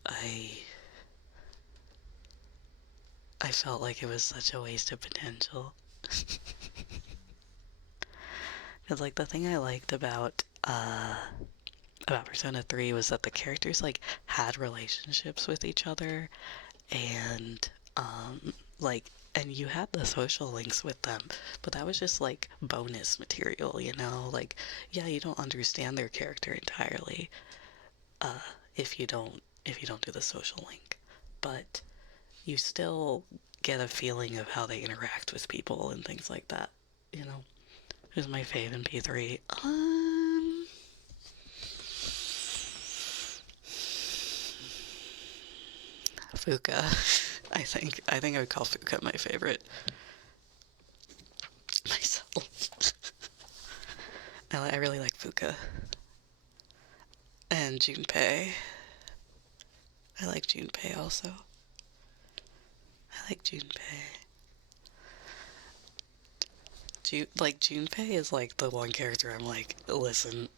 I felt like it was such a waste of potential. Because, like, the thing I liked about Persona 3 was that the characters, like, had relationships with each other, and, like, and you had the social links with them, but that was just, like, bonus material, you know? Like, yeah, you don't understand their character entirely, if you don't do the social link, but you still get a feeling of how they interact with people and things like that, you know? Who's my fave in P3? Fuka. I think I would call Fuka my favorite. Myself. I really like Fuka. And Junpei. I like Junpei also. I like Junpei. Like, Junpei is like the one character I'm like, listen.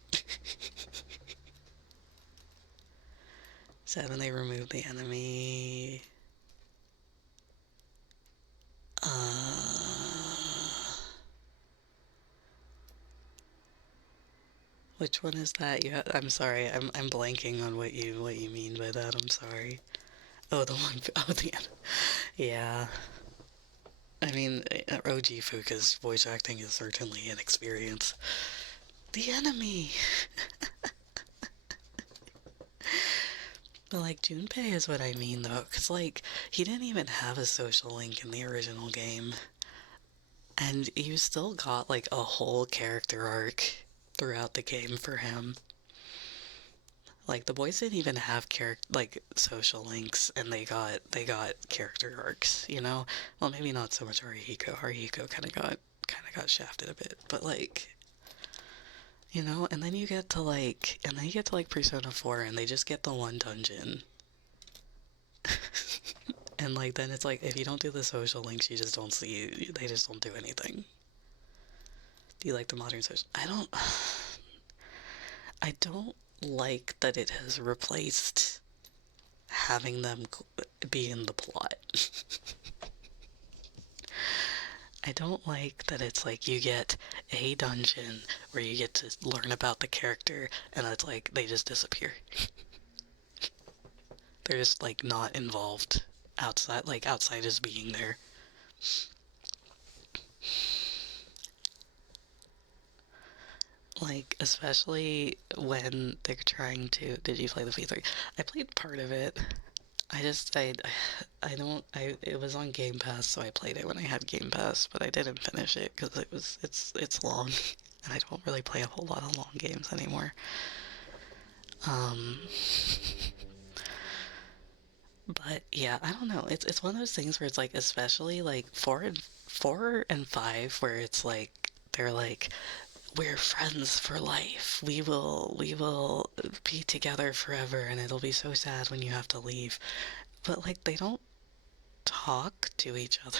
7, they removed the enemy. Which one is that? I'm sorry, I'm blanking on what you mean by that. I'm sorry. Oh, the one. Oh, yeah. I mean, OG Fuka's voice acting is certainly an experience. The enemy. But, like, Junpei is what I mean, though, because, like, he didn't even have a social link in the original game. And you still got, like, a whole character arc throughout the game for him. Like, the boys didn't even have social links, and they got character arcs, you know? Well, maybe not so much Arihiko. Arihiko kind of got shafted a bit, but, like, you know, and then you get to like Persona 4 and they just get the one dungeon. And like then it's like if you don't do the social links, you just don't see, they just don't do anything. Do you like the modern social? I don't like that it has replaced having them be in the plot. I don't like that it's like you get a dungeon where you get to learn about the character and it's like they just disappear. They're just like not involved outside, like outside just being there. Like, especially when they're trying to. Did you play the V3? I played part of it. I don't. It was on Game Pass, so I played it when I had Game Pass, but I didn't finish it because it's long, and I don't really play a whole lot of long games anymore. Um, but yeah, I don't know. It's one of those things where it's like, especially like four and five, where it's like they're like, we're friends for life. We will be together forever, and it'll be so sad when you have to leave. But like they don't talk to each other.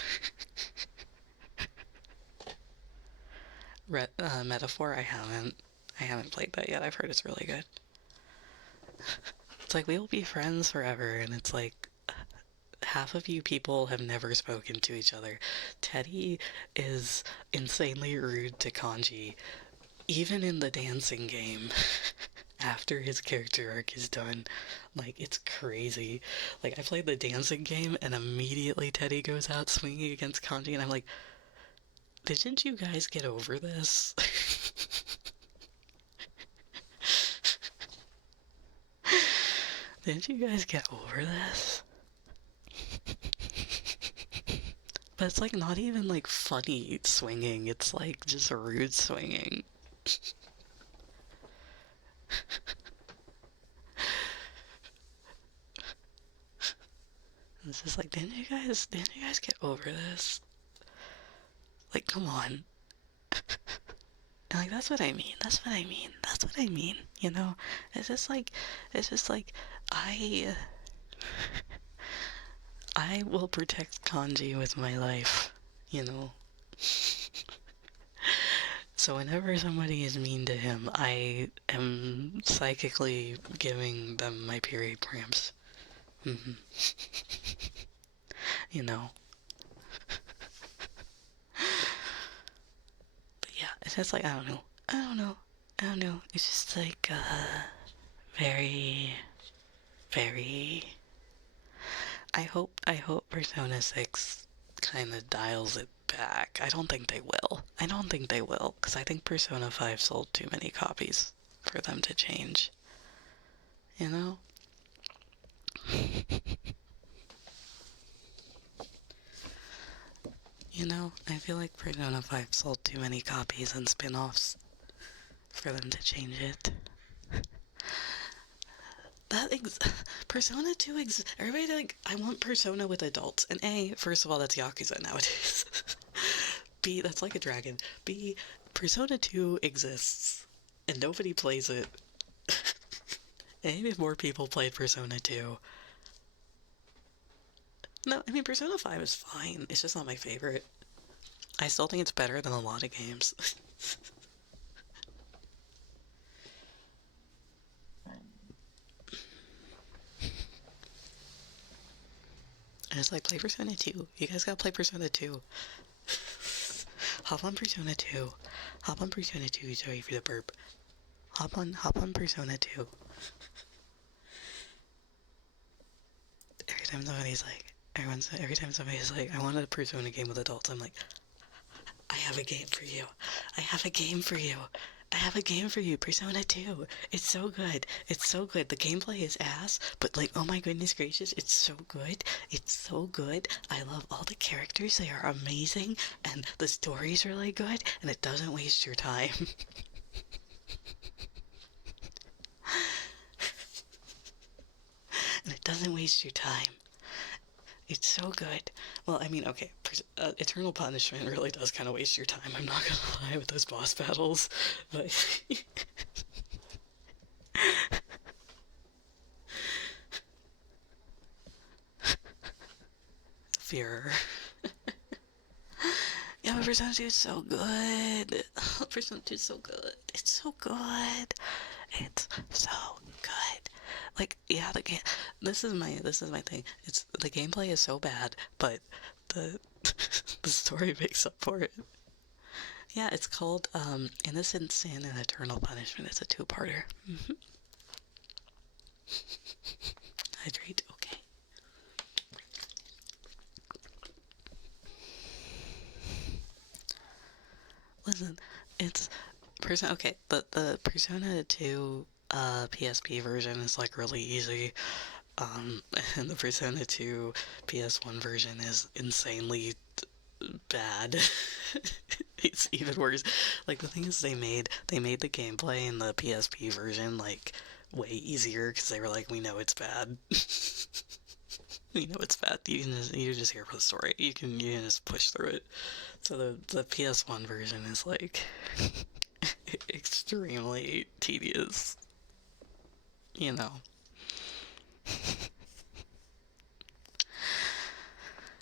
Metaphor, I haven't played that yet. I've heard it's really good. It's like we will be friends forever, and it's like half of you people have never spoken to each other. Teddy is insanely rude to Kanji, even in the dancing game. After his character arc is done, like it's crazy. Like I played the dancing game, and immediately Teddy goes out swinging against Kanji, and I'm like, didn't you guys get over this? Didn't you guys get over this? But it's like not even like funny swinging, it's like just rude swinging. It's just like, didn't you guys get over this? Like, come on. And like that's what I mean. That's what I mean. That's what I mean. You know? It's just like I I will protect Kanji with my life, you know? So whenever somebody is mean to him, I am psychically giving them my period cramps. hmm You know? But yeah, it's just like, I don't know. I don't know. I don't know. It's just like, very, very... I hope Persona 6 kind of dials it back. I don't think they will. I don't think they will, because I think Persona 5 sold too many copies for them to change. You know? You know, I feel like Persona 5 sold too many copies and spin-offs for them to change it. Persona 2 everybody like, I want Persona with adults. And A, first of all, that's Yakuza nowadays. B, that's like a dragon. B, Persona 2 exists and nobody plays it. And maybe if more people played Persona 2. No, I mean, Persona 5 is fine. It's just not my favorite. I still think it's better than a lot of games. And it's like, play Persona 2. You guys gotta play Persona 2. Hop on Persona 2. Hop on Persona 2. Sorry for the burp. Hop on Persona 2. Every time somebody's like, I want a Persona game with adults, I'm like, I have a game for you. I have a game for you. I have a game for you, Persona 2. It's so good. It's so good. The gameplay is ass, but like, oh my goodness gracious, it's so good. It's so good. I love all the characters. They are amazing, and the story's really good, and it doesn't waste your time. And it doesn't waste your time. It's so good. Well, I mean, okay, Eternal Punishment really does kind of waste your time, I'm not gonna lie, with those boss battles, but... Fear. Yeah, but Persona 2 is so good. Persona 2 is so good. It's so good. It's so good. Like, yeah, the game. This is my thing. It's the gameplay is so bad, but the The story makes up for it. Yeah, it's called Innocent Sin and Eternal Punishment. It's a two-parter. Hydrate, okay. Listen, it's Persona. Okay, the Persona 2 PSP version is like really easy. And the Persona 2 PS1 version is insanely bad. It's even worse. Like the thing is, they made the gameplay in the PSP version like way easier because they were like, we know it's bad. We know it's bad. You just here for the story. You can just push through it. So the PS1 version is like extremely tedious. You know.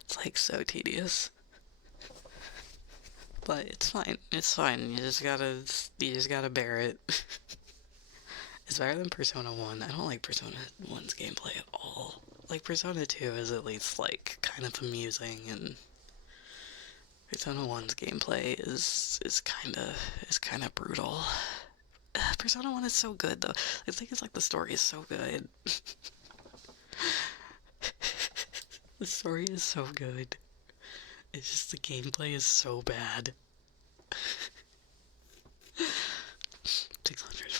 It's like so tedious. But it's fine. It's fine. You just gotta bear it. It's better than Persona 1. I don't like Persona 1's gameplay at all. Like Persona 2 is at least like kind of amusing, and Persona 1's gameplay is kind of brutal. Persona 1 is so good though. The thing is like the story is so good. The story is so good. It's just the gameplay is so bad. 600.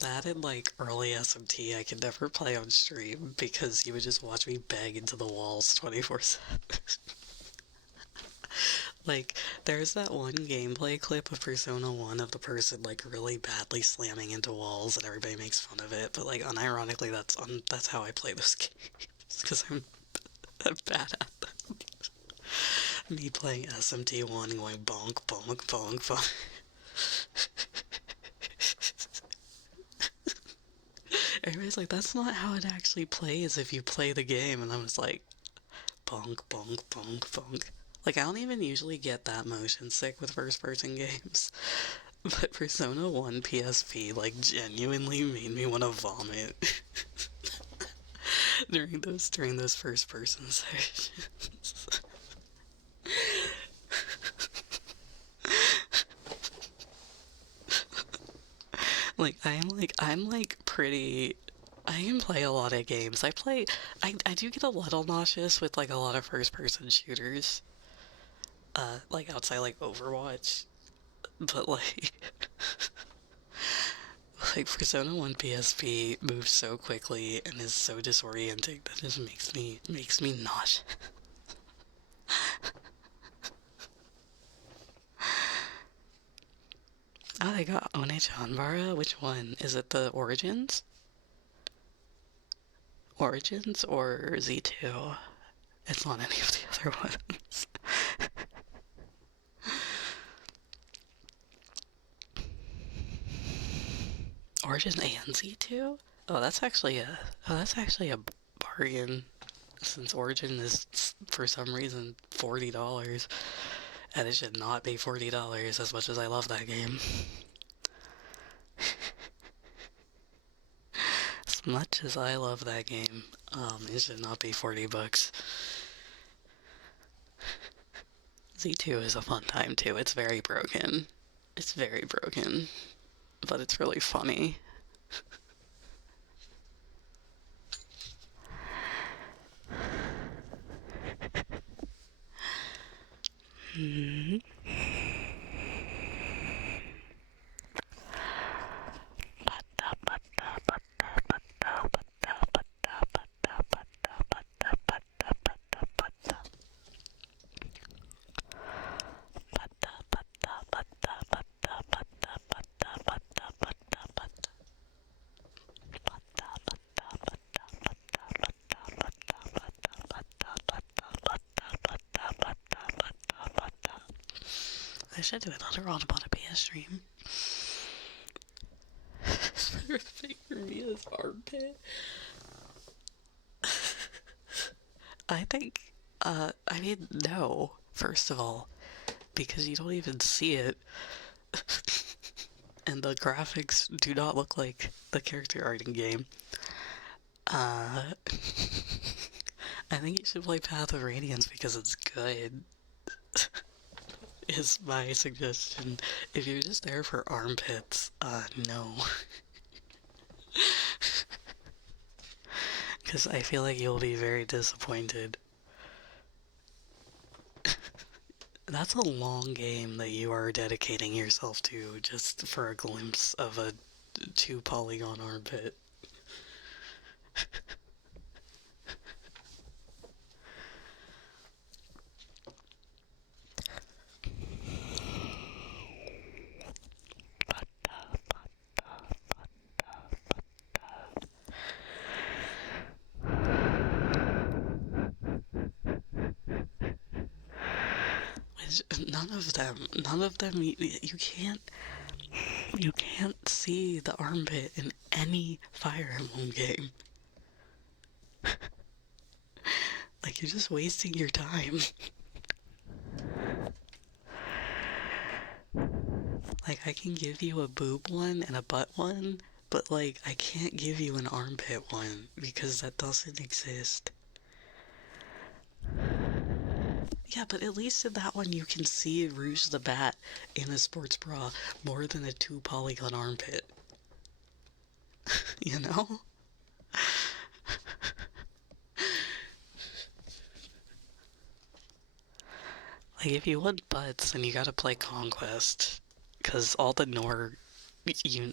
That and like early SMT I could never play on stream because you would just watch me bang into the walls 24/7. Like, there's that one gameplay clip of Persona 1 of the person like really badly slamming into walls and everybody makes fun of it, but like unironically that's how I play those games because I'm bad at them. Me playing SMT1 going bonk bonk bonk bonk. Everybody's like, that's not how it actually plays if you play the game, and I was like, bonk bonk bonk bonk. Like, I don't even usually get that motion sick with first person games. But Persona 1 PSP, like, genuinely made me want to vomit during those first person sessions. Like, I'm like pretty. I can play a lot of games. I do get a little nauseous with like a lot of first person shooters. Like outside like Overwatch. But like Persona 1 PSP moves so quickly and is so disorienting that it just makes me nauseous. Oh, they got One-Chanbara? Which one? Is it the Origins? Origins or Z2? It's not any of the other ones. Origin and Z2? Oh, that's actually a bargain. Since Origin is for some reason $40, and it should not be $40 as much as I love that game. As much as I love that game, it should not be 40 bucks. Z2 is a fun time too. It's very broken. It's very broken, but it's really funny. Hmm. I should do another Automata PS stream. Favorite thing for me is armpit. I think, I mean, no, first of all, because you don't even see it, and the graphics do not look like the character art in game. Uh, I think you should play Path of Radiance because it's good, is my suggestion. If you're just there for armpits, no. Because I feel like you'll be very disappointed. That's a long game that you are dedicating yourself to just for a glimpse of a 2 polygon armpit. Which, none of them, you can't see the armpit in any Fire Emblem game. Like, you're just wasting your time. Like, I can give you a boob one and a butt one, but, like, I can't give you an armpit one because that doesn't exist. Yeah, but at least in that one you can see Rouge the Bat in a sports bra more than a 2 polygon armpit. You know? Like, if you want butts, then you gotta play Conquest. Because all the Nor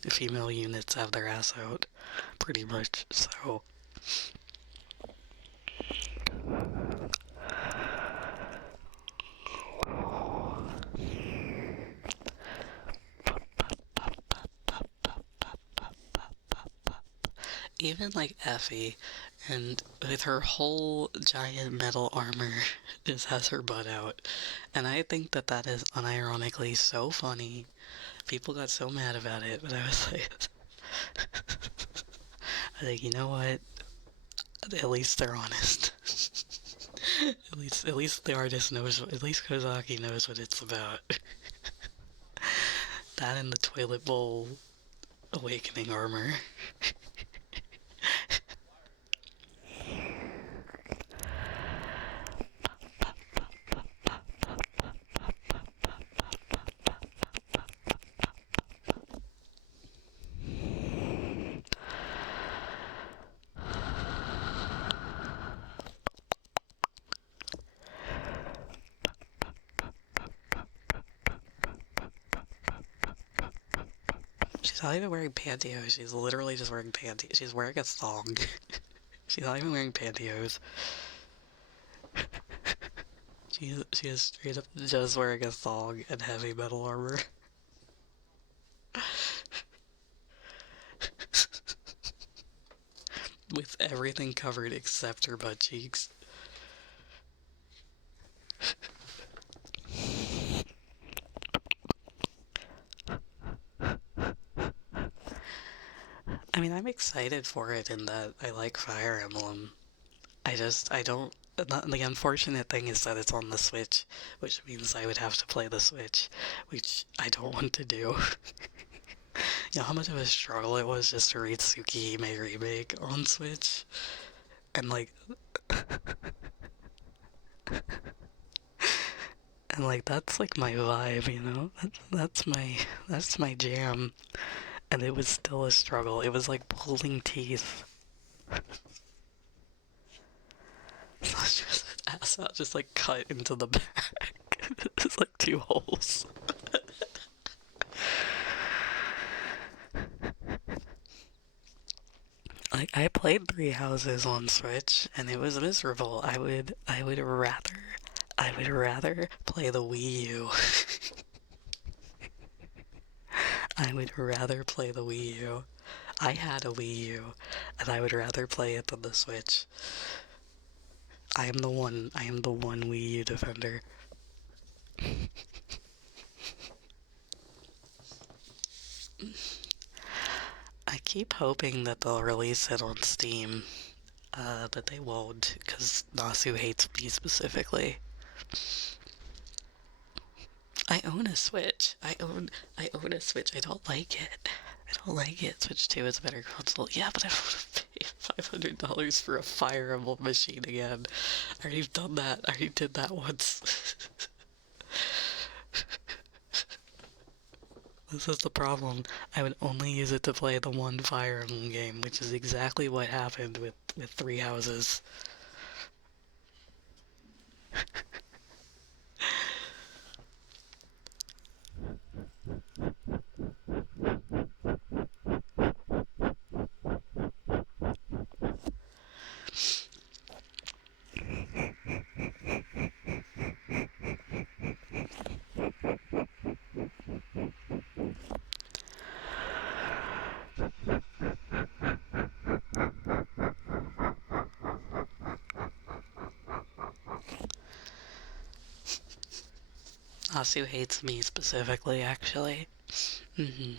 female units have their ass out, pretty much, so. Even like Effie, and with her whole giant metal armor, just has her butt out. And I think that that is unironically so funny. People got so mad about it, but I was like, I think, you know what? At least they're honest. At least the artist knows. At least Kozaki knows what it's about. That and the toilet bowl awakening armor. She's not even wearing pantyhose. She's literally just wearing pantyhose. She's wearing a thong. She's not even wearing pantyhose. She is straight up just wearing a thong and heavy metal armor. With everything covered except her butt cheeks. I mean, I'm excited for it in that I like Fire Emblem. I don't. The unfortunate thing is that it's on the Switch, which means I would have to play the Switch, which I don't want to do. You know how much of a struggle it was just to read Tsukihime Remake on Switch? And like, and like that's like my vibe, you know? That's my jam. And it was still a struggle. It was like pulling teeth. Just ass out, just like cut into the back. It's like 2 holes. Like, I played Three Houses on Switch and it was miserable. I would rather play the Wii U. I would rather play the Wii U. I had a Wii U and I would rather play it than the Switch. I am the one Wii U defender. I keep hoping that they'll release it on Steam, but they won't, because Nasu hates me specifically. I own a Switch. I own a Switch. I don't like it. I don't like it. Switch 2 is a better console. Yeah, but I don't want to pay $500 for a fireable machine again. I already done that. I already did that once. This is the problem. I would only use it to play the one Fire Emblem game, which is exactly what happened with Three Houses. Asu hates me specifically, actually. Alright,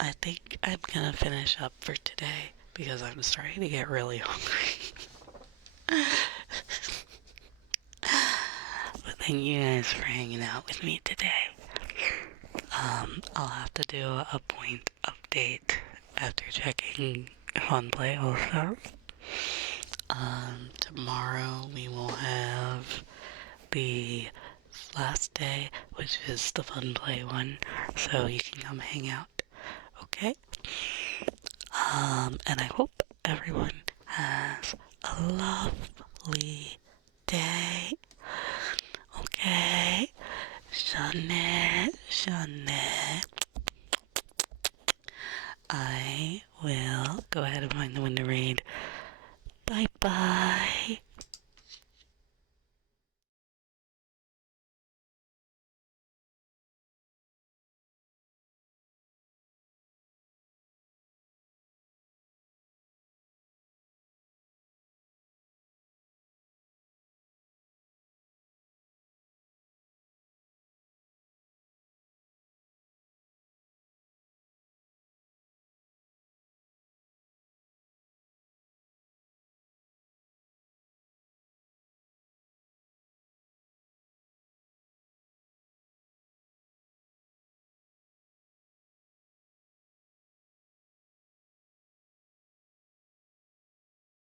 I think I'm gonna finish up for today because I'm starting to get really hungry. But thank you guys for hanging out with me today. I'll have to do a point update after checking Fun Play also. Tomorrow we will have the last day, which is the Fun Play one, so you can come hang out, okay? And I hope everyone has a lovely day, okay? Shane, Shane.